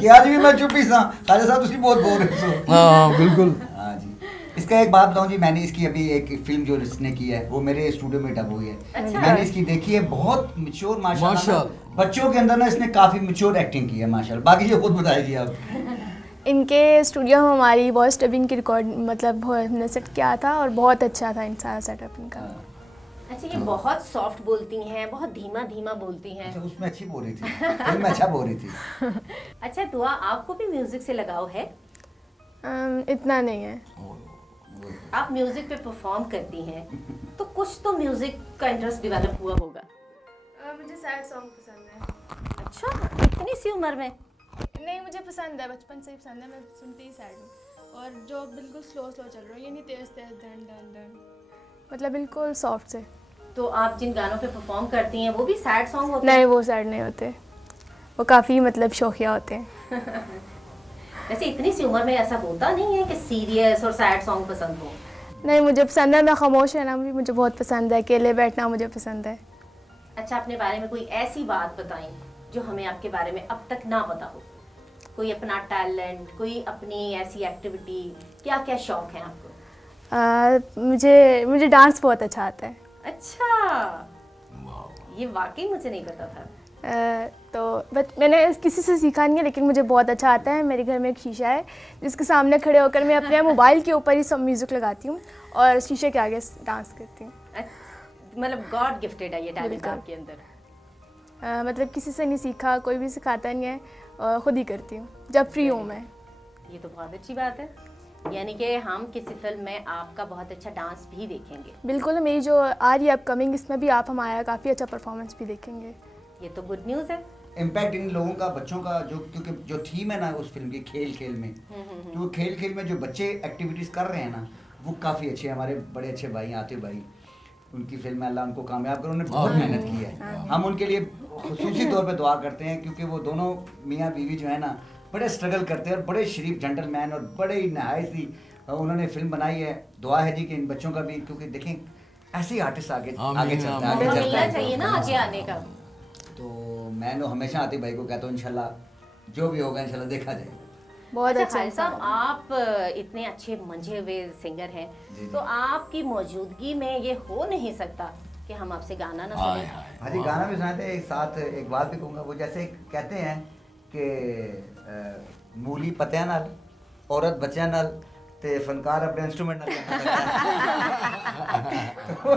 कि आज भी मैं चुप ही था, खालिद साहब उसकी बहुत बोल रहे थे। हाँ बिल्कुल। हाँ जी, इसका एक बात बताऊं जी, मैंने इसकी अभी एक फिल्म जो इसने की है वो मेरे स्टूडियो में डब हुई है। अच्छा। मैंने इसकी देखी है, बहुत मैच्योर माशाल्लाह, बच्चों के अंदर ना इसने काफी मैच्योर एक्टिंग की है माशाल्लाह। बाकी ये खुद बताइए आप। इनके स्टूडियो में हमारी वॉइस डबिंग की रिकॉर्ड मतलब हमने सेट किया था और बहुत अच्छा था इन सारा सेटअप इनका। अच्छा, ये बहुत सॉफ्ट बोलती हैं, बहुत धीमा धीमा बोलती हैं। अच्छा, उसमें अच्छी बोल रही थी, फिल्म अच्छा बोल रही थी। अच्छा दुआ, आपको भी म्यूजिक से लगाव है? इतना नहीं है। आप म्यूजिक पे परफॉर्म करती हैं तो कुछ तो म्यूजिक का इंटरेस्ट डेवलप हुआ होगा। मुझे सैड सॉन्ग पसंद है। अच्छा, इतनी सी उम्र में? नहीं, मुझे पसंद है, बचपन से ही पसंद है, मैं सुनती ही सैड हूँ। और जो बिल्कुल स्लो स्लो चल रहा है, ये नहीं तेज तेज डन डन डन, मतलब बिल्कुल सॉफ्ट से। तो आप जिन गानों पे परफॉर्म करती हैं वो भी सैड सॉन्ग होते हैं? नहीं, वो सैड नहीं होते, वो काफ़ी मतलब शौकिया होते हैं। वैसे इतनी सी उम्र में ऐसा होता नहीं है कि सीरियस और सैड सॉन्ग पसंद हो? नहीं, मुझे पसंद है, मैं खामोश रहना भी मुझे बहुत पसंद है, अकेले बैठना मुझे पसंद है। अच्छा, अपने बारे में कोई ऐसी बात बताएं जो हमें आपके बारे में अब तक ना पता हो, कोई अपना टैलेंट, कोई अपनी ऐसी एक्टिविटी, क्या क्या शौक है आपको? मुझे डांस बहुत अच्छा आता है। अच्छा, ये वाकई मुझे नहीं पता था। तो बट मैंने किसी से सीखा नहीं है, लेकिन मुझे बहुत अच्छा आता है। मेरे घर में एक शीशा है जिसके सामने खड़े होकर मैं अपने मोबाइल के ऊपर ही सब म्यूज़िक लगाती हूँ और शीशे के आगे डांस करती हूँ। मतलब गॉड गिफ्टेड है ये टैलेंट आपके अंदर। मतलब किसी से नहीं सीखा, कोई भी सिखाता नहीं है, खुद ही करती हूँ जब फ्री हूँ मैं। ये तो बहुत अच्छी बात है, यानी कि हम किसी फिल्म में आपका बहुत अच्छा डांस भी देखेंगे। बिल्कुल, मेरी जो आ रही है अपकमिंग, इसमें भी आप हमारा काफ़ी अच्छा परफॉर्मेंस भी देखेंगे। ये तो गुड न्यूज़ है। इम्पैक्ट इन लोगों का, बच्चों का, जो क्योंकि जो थीम है ना उस फिल्म की, खेल खेल में, तो खेल खेल में जो बच्चे एक्टिविटीज़ कर रहे हैं ना वो काफ़ी अच्छे हैं। हमारे बड़े अच्छे भाई आतिफ भाई, उनकी फिल्म में अल्लाह उनको कामयाब करे, उन्होंने बहुत मेहनत की है। हम उनके लिए खुसूसी तौर पे दुआ करते हैं क्योंकि वो दोनों मियाँ बीवी जो है ना बड़े स्ट्रगल करते हैं और बड़े शरीफ जेंटलमैन और बड़े ही नहायत ही उन्होंने फिल्म बनाई है। दुआ है जी कि इन बच्चों का भी, क्योंकि देखें ऐसे ही आर्टिस्ट आगे चलता है, मिलना चाहिए ना आगे आने का। तो मैं तो हमेशा आतिफ भाई को कहता हूँ इंशाल्लाह जो भी होगा इंशाल्लाह देखा जाएगा। बहुत अच्छा खालिद साहब, आप इतने अच्छे मंझे हुए सिंगर हैं, तो आपकी मौजूदगी में ये हो नहीं सकता कि हम आपसे गाना ना सुनें। हाँ जी, गाना भी सुनाते हैं। साथ एक बात भी कहूँगा, वो जैसे कहते हैं कि मूली पत्तियां नाल, औरत बच्चियां नाल, ते फनकार अपने इंस्ट्रूमेंट नाल। तो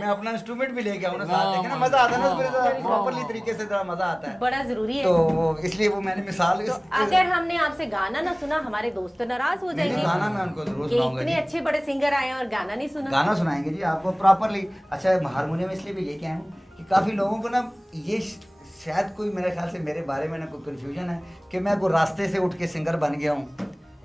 मैं अपना इंस्ट्रूमेंट भी लेके आऊँ ना साथ, देखे ना मजा आता है ना, उसमें प्रॉपर्ली तरीके से थोड़ा मजा आता है, बड़ा जरूरी है। तो इसलिए वो मैंने मिसाल। तो अगर हमने आपसे गाना ना सुना, हमारे दोस्त नाराज हो जाएंगे। गाना मैं उनको जरूर सुनाऊंगा। इतने अच्छे बड़े सिंगर आए और गाना नहीं सुना। गाना सुनाएंगे जी आपको प्रॉपर्ली। अच्छा, हारमोनियम इसलिए भी लेके आया हूँ कि काफी लोगों को ना ये शायद कोई, मेरे ख्याल से मेरे बारे में ना कोई कंफ्यूजन है कि मैं कोई रास्ते से उठ के सिंगर बन गया हूँ,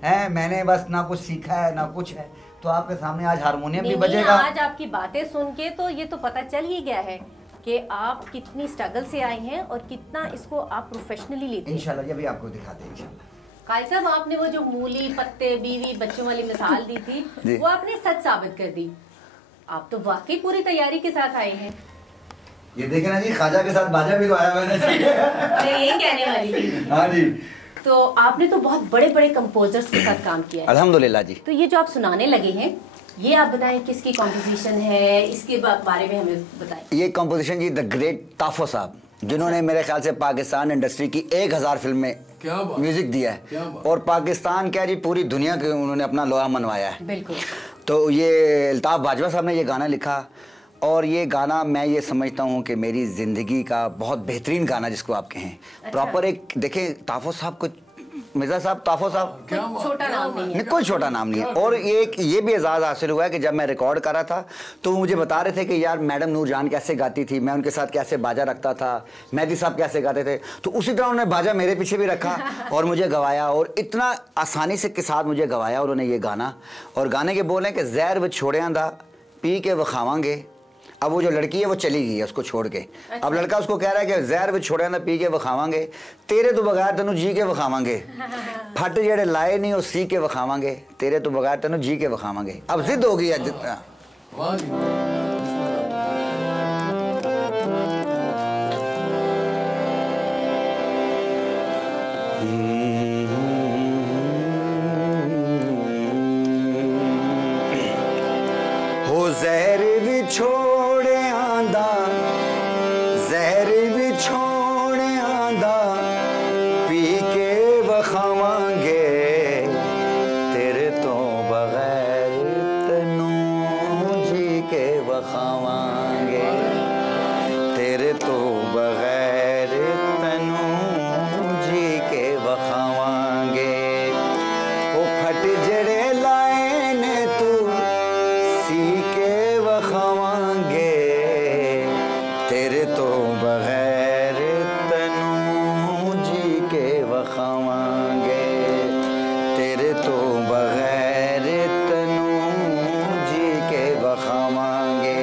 है मैंने बस ना कुछ सीखा है ना कुछ है। तो आपके सामने आज हारमोनियम भी बजेगा। आज आपकी बातें सुन के तो ये तो पता चल ही गया है कि आप कितनी स्ट्रगल से आए हैं और कितना इसको आप प्रोफेशनली लेते हैं। इंशाल्लाह ये भी आपको दिखाते हैं इंशाल्लाह। खालिद साहब, आपने वो जो मूली पत्ते बीवी बच्चों वाली मिसाल दी थी वो आपने सच साबित कर दी। आप तो वाकई पूरी तैयारी के साथ आए हैं। ये देखे ना जी, ख्वाजा के साथ बाजा भी तो आया मैंने। यही कहने वाली थी। हाँ जी। तो आपने तो बहुत बड़े बड़े कंपोजर्स के साथ काम किया है। अल्हम्दुलिल्लाह जी। तो ये जो आप सुनाने लगे हैं, ये आप बताएं किसकी कॉम्पोजिशन है, इसके बारे में हमें बताएं। ये कॉम्पोजिशन जी द ग्रेट ताफो साहब, जिन्होंने मेरे ख्याल से पाकिस्तान इंडस्ट्री की 1000 फिल्म में म्यूजिक दिया है, और पाकिस्तान क्या जी पूरी दुनिया के उन्होंने अपना लोहा मनवाया है। बिल्कुल। तो ये अल्ताफ बाजवा साहब ने ये गाना लिखा, और ये गाना मैं ये समझता हूँ कि मेरी ज़िंदगी का बहुत बेहतरीन गाना जिसको आप कहें। अच्छा। प्रॉपर एक देखें, ताफो साहब को, मिर्जा साहब, ताफो साहब छोटा नाम नहीं है, कोई छोटा नाम नहीं है। और ये भी एजाज़ हासिल हुआ है कि जब मैं रिकॉर्ड कर रहा था तो मुझे बता रहे थे कि यार मैडम नूरजान कैसे गाती थी, मैं उनके साथ कैसे बाजा रखता था, मेहदी साहब कैसे गाते थे, तो उसी तरह उन्होंने बाजा मेरे पीछे भी रखा और मुझे गवाया, और इतना आसानी से के साथ मुझे गवाया उन्होंने ये गाना। और गाने के बोल हैं कि जहर व छोड़ियां दा पी के वखावांगे। अब वो जो लड़की है वो चली गई है उसको छोड़ के। अच्छा। अब लड़का उसको कह रहा है कि जहर भी छोड़े ना पी के वखावांगे, तेरे तो बगैर तेनू जी के वखावांगे, फट जेड़े लाए नहीं वो सी के वखावांगे, तेरे तो बगैर तेनू जी के वखावांगे। अब जिद हो गई है जितना। हो जहर भी छोड़े आंदा, जहर भी छोड़े आंदा, पी के वखावांगे, तेरे तो बगैर तनू जी के वखावांगे, तेरे तो बगैर तनू जी के वखावांगे। ओ फट जड़े लाए ने तू सी के वखावांगे, तेरे तो बगैर तनू जी के वखावांगे, तेरे तो बगैर तनू जी के वखावांगे।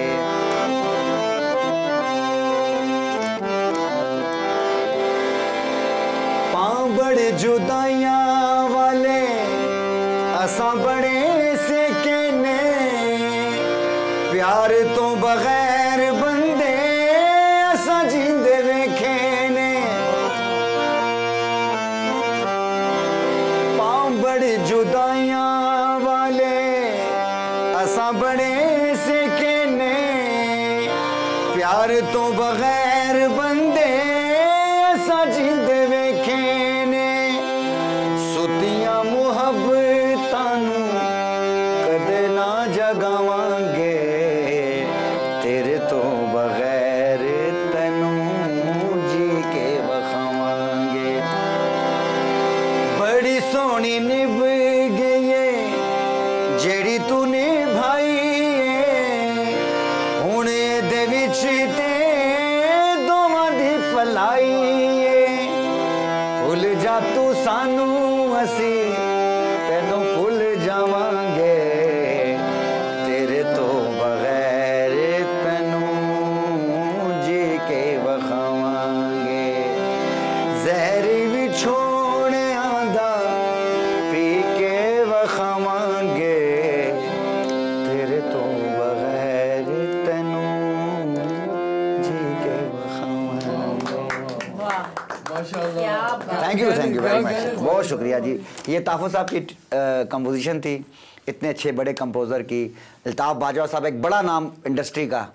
पाँव बड़े जुदाइयां वाले असां बड़े से कहने, प्यार तो बगैर बंदे असां जींदे वेखे ने। पाँव बड़े जुदाइयां वाले असां बड़े से कहने, प्यार तो बगैर बंदे असां जींदे वेखे ने। सुतियां मुहब्बतां नूं कदे ना जगावांगे, तेरे तो बगैर तनू जी के वखावांगे। बड़ी सोहनी निभ गई है जेड़ी तू निभाई है, हुण एदे विच ते दोवां दी भलाई है। भुल जा तू सानू असी तेनू भुल जावांगे, तेरे तो बगैर तनू जी के वखावांगे। जहर भी छोड़े आंदा पी के वखावांगे, तेरे तो बगैर तनू जी के वखावांगे। थैंक यू वेरी मच, बहुत शुक्रिया जी। ये ताफो साहब की कंपोजिशन थी, इतने अच्छे बड़े कंपोजर की। अल्ताफ बाजवा साहब एक बड़ा नाम इंडस्ट्री का।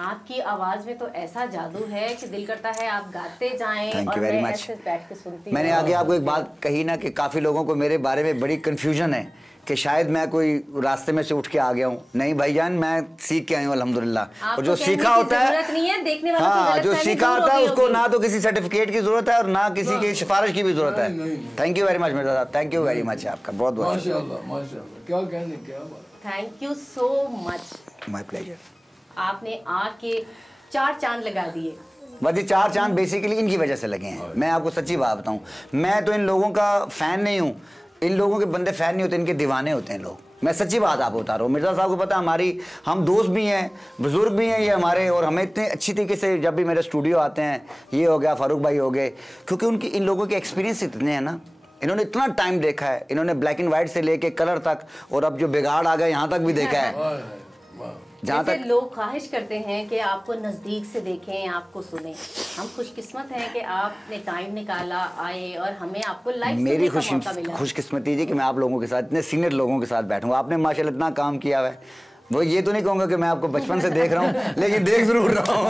आपकी आवाज में तो ऐसा जादू है कि दिल करता है आप गाते जाएं। Thank you very much. ऐसे बैठ के सुनती मैंने आगे आपको एक बात कही ना कि काफ़ी लोगों को मेरे बारे में बड़ी कन्फ्यूजन है कि शायद मैं कोई रास्ते में से उठ के आ गया हूँ। नहीं भाईजान, मैं सीख के आई हूँ अल्हम्दुलिल्लाह। और जो सीखा होता है, हाँ, जो सीखा होता है उसको ना तो किसी सर्टिफिकेट की जरूरत है और ना किसी की सिफारिश की भी जरूरत है। Thank you very much Mirza साहब, थैंक यू वेरी मच आपका बहुत बहुत। क्या कहने, क्या बात। Thank you so much, my pleasure. आपने आके 4 चांद लगा दिए। बस ये 4 चांद बेसिकली इनकी वजह से लगे हैं। मैं आपको सच्ची बात बताऊं, मैं तो इन लोगों का फैन नहीं हूं, इन लोगों के बंदे फैन नहीं होते, इनके दीवाने होते हैं लोग। मैं सच्ची बात आपको बता रहा हूँ। मिर्जा साहब को पता है, हम दोस्त भी हैं, बुजुर्ग भी हैं ये हमारे, और हमें इतने अच्छी तरीके से जब भी मेरे स्टूडियो आते हैं, ये हो गया, फारूक भाई हो गए, क्योंकि उनकी इन लोगों के एक्सपीरियंस इतने हैं ना इन्होंने इतना टाइम देखा है, इन्होंने ब्लैक एंड व्हाइट से लेके कलर तक, और अब जो बिगाड़ आ गया यहाँ तक भी देखा है। जहाँ तक लोग ख्वाहिश करते हैं कि आपको नज़दीक से देखें, आपको सुने, हम खुशकिस्मत हैं कि आपने टाइम निकाला, आए और हमें आपको लाइव मेरी सुनने का मौका मिला। खुशकिस्मती जी कि मैं आप लोगों के साथ, इतने सीनियर लोगों के साथ बैठूंगा। आपने माशाल्लाह इतना काम किया है, वो ये तो नहीं कहूँगा कि मैं आपको बचपन से देख रहा हूँ, लेकिन देख जरूर रहा हूँ।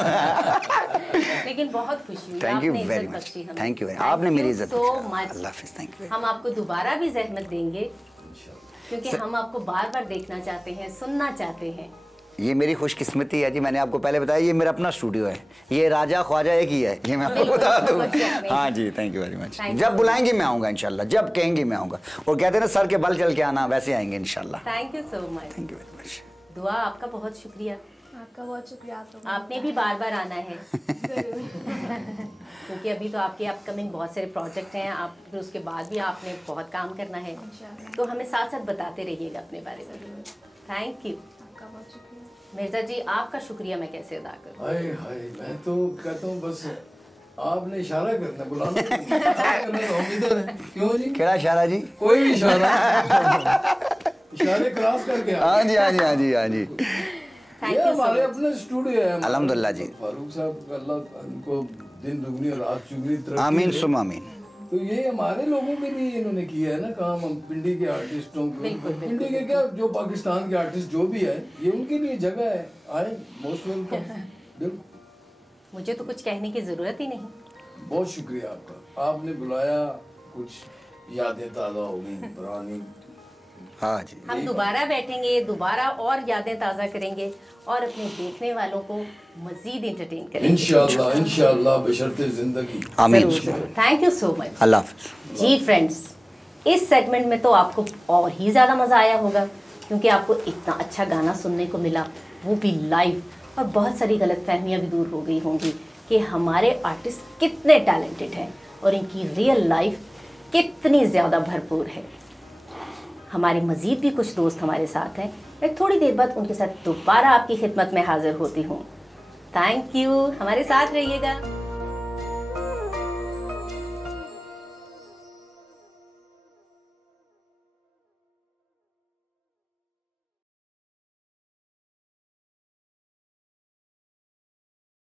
लेकिन बहुत खुशी हुई, थैंक यू आपने वेरी इज्जत मच, बख्शी हमें। थैंक यू, आपने मेरी इज्जत सो बख्शी। मच। अल्लाह हाफिज़, थैंक यू। हम आपको दोबारा भी जहमत देंगे क्योंकि हम आपको बार बार देखना चाहते हैं, सुनना चाहते हैं। ये मेरी खुशकिस्मती है जी, मैंने आपको पहले बताया ये मेरा अपना स्टूडियो है, ये राजा ख्वाजा एक ही है, ये मैं आपको बता दूँ। हाँ जी, थैंक यू वेरी मच। जब बुलाएंगे मैं आऊँगा इंशाल्लाह, जब कहेंगे मैं आऊँगा। और कहते हैं ना सर के बल चल के आना, वैसे आएंगे इंशाल्लाह। Thank you so much. Thank you very much. दुआ आपका बहुत शुक्रिया, आपका बहुत शुक्रिया। आपने भी बार बार आना है क्योंकि अभी तो आपके अपकमिंग बहुत सारे प्रोजेक्ट हैं, आप फिर उसके बाद भी आपने बहुत काम करना है, तो हमें साथ साथ बताते रहिएगा अपने बारे में। थैंक यू, आपका बहुत शुक्रिया। मिर्जा जी आपका शुक्रिया मैं कैसे अदा करूँ? हाय हाय, मैं तो कहता हूँ बस आपने इशारा करना, बुलाना तो हम इधर हैं। क्यों जी? क्या इशारा जी? कोई भी इशारा, इशारे क्रॉस करके हाँ जी, हाँ जी, हाँ जी, हाँ जी। थैंक ये यू हमारे अपने स्टूडियो है। अल्हम्दुलिल्लाह जी। फारूक साहब अल्लाह उनको दिन दुगनी और रात चुगनी तरक्की आमीन दे। सुम आमीन। तो ये हमारे लोगों के लिए इन्होंने किया है ना काम, हम पिंडी के आर्टिस्टों को, पिंडी के क्या जो पाकिस्तान के आर्टिस्ट जो भी है, ये उनके लिए जगह है, आए मोस्ट वेलकम। बिल्कुल, मुझे तो कुछ कहने की जरूरत ही नहीं। बहुत शुक्रिया आपका, आपने बुलाया, कुछ यादें ताज़ा हो गई पुरानी। हाँ जी, हम दोबारा बैठेंगे, दोबारा और यादें ताज़ा करेंगे और अपने देखने वालों को मजीद इंटरटेन करेंगे इंशाअल्लाह, इंशाअल्लाह बशर्ते जिंदगी। आमीन। Thank you so much. अल्लाह हाफिज़। जी फ्रेंड्स, इस सेगमेंट में तो आपको और ही ज़्यादा मज़ा आया होगा क्योंकि आपको इतना अच्छा गाना सुनने को मिला, वो भी लाइव, और बहुत सारी गलतफहमियां भी दूर हो गई होंगी कि हमारे आर्टिस्ट कितने टैलेंटेड हैं और इनकी रियल लाइफ कितनी ज़्यादा भरपूर है। हमारे मज़ीद भी कुछ दोस्त हमारे साथ हैं, मैं थोड़ी देर बाद उनके साथ दोबारा आपकी खिदमत में हाज़िर होती हूँ। थैंक यू, हमारे साथ रहिएगा।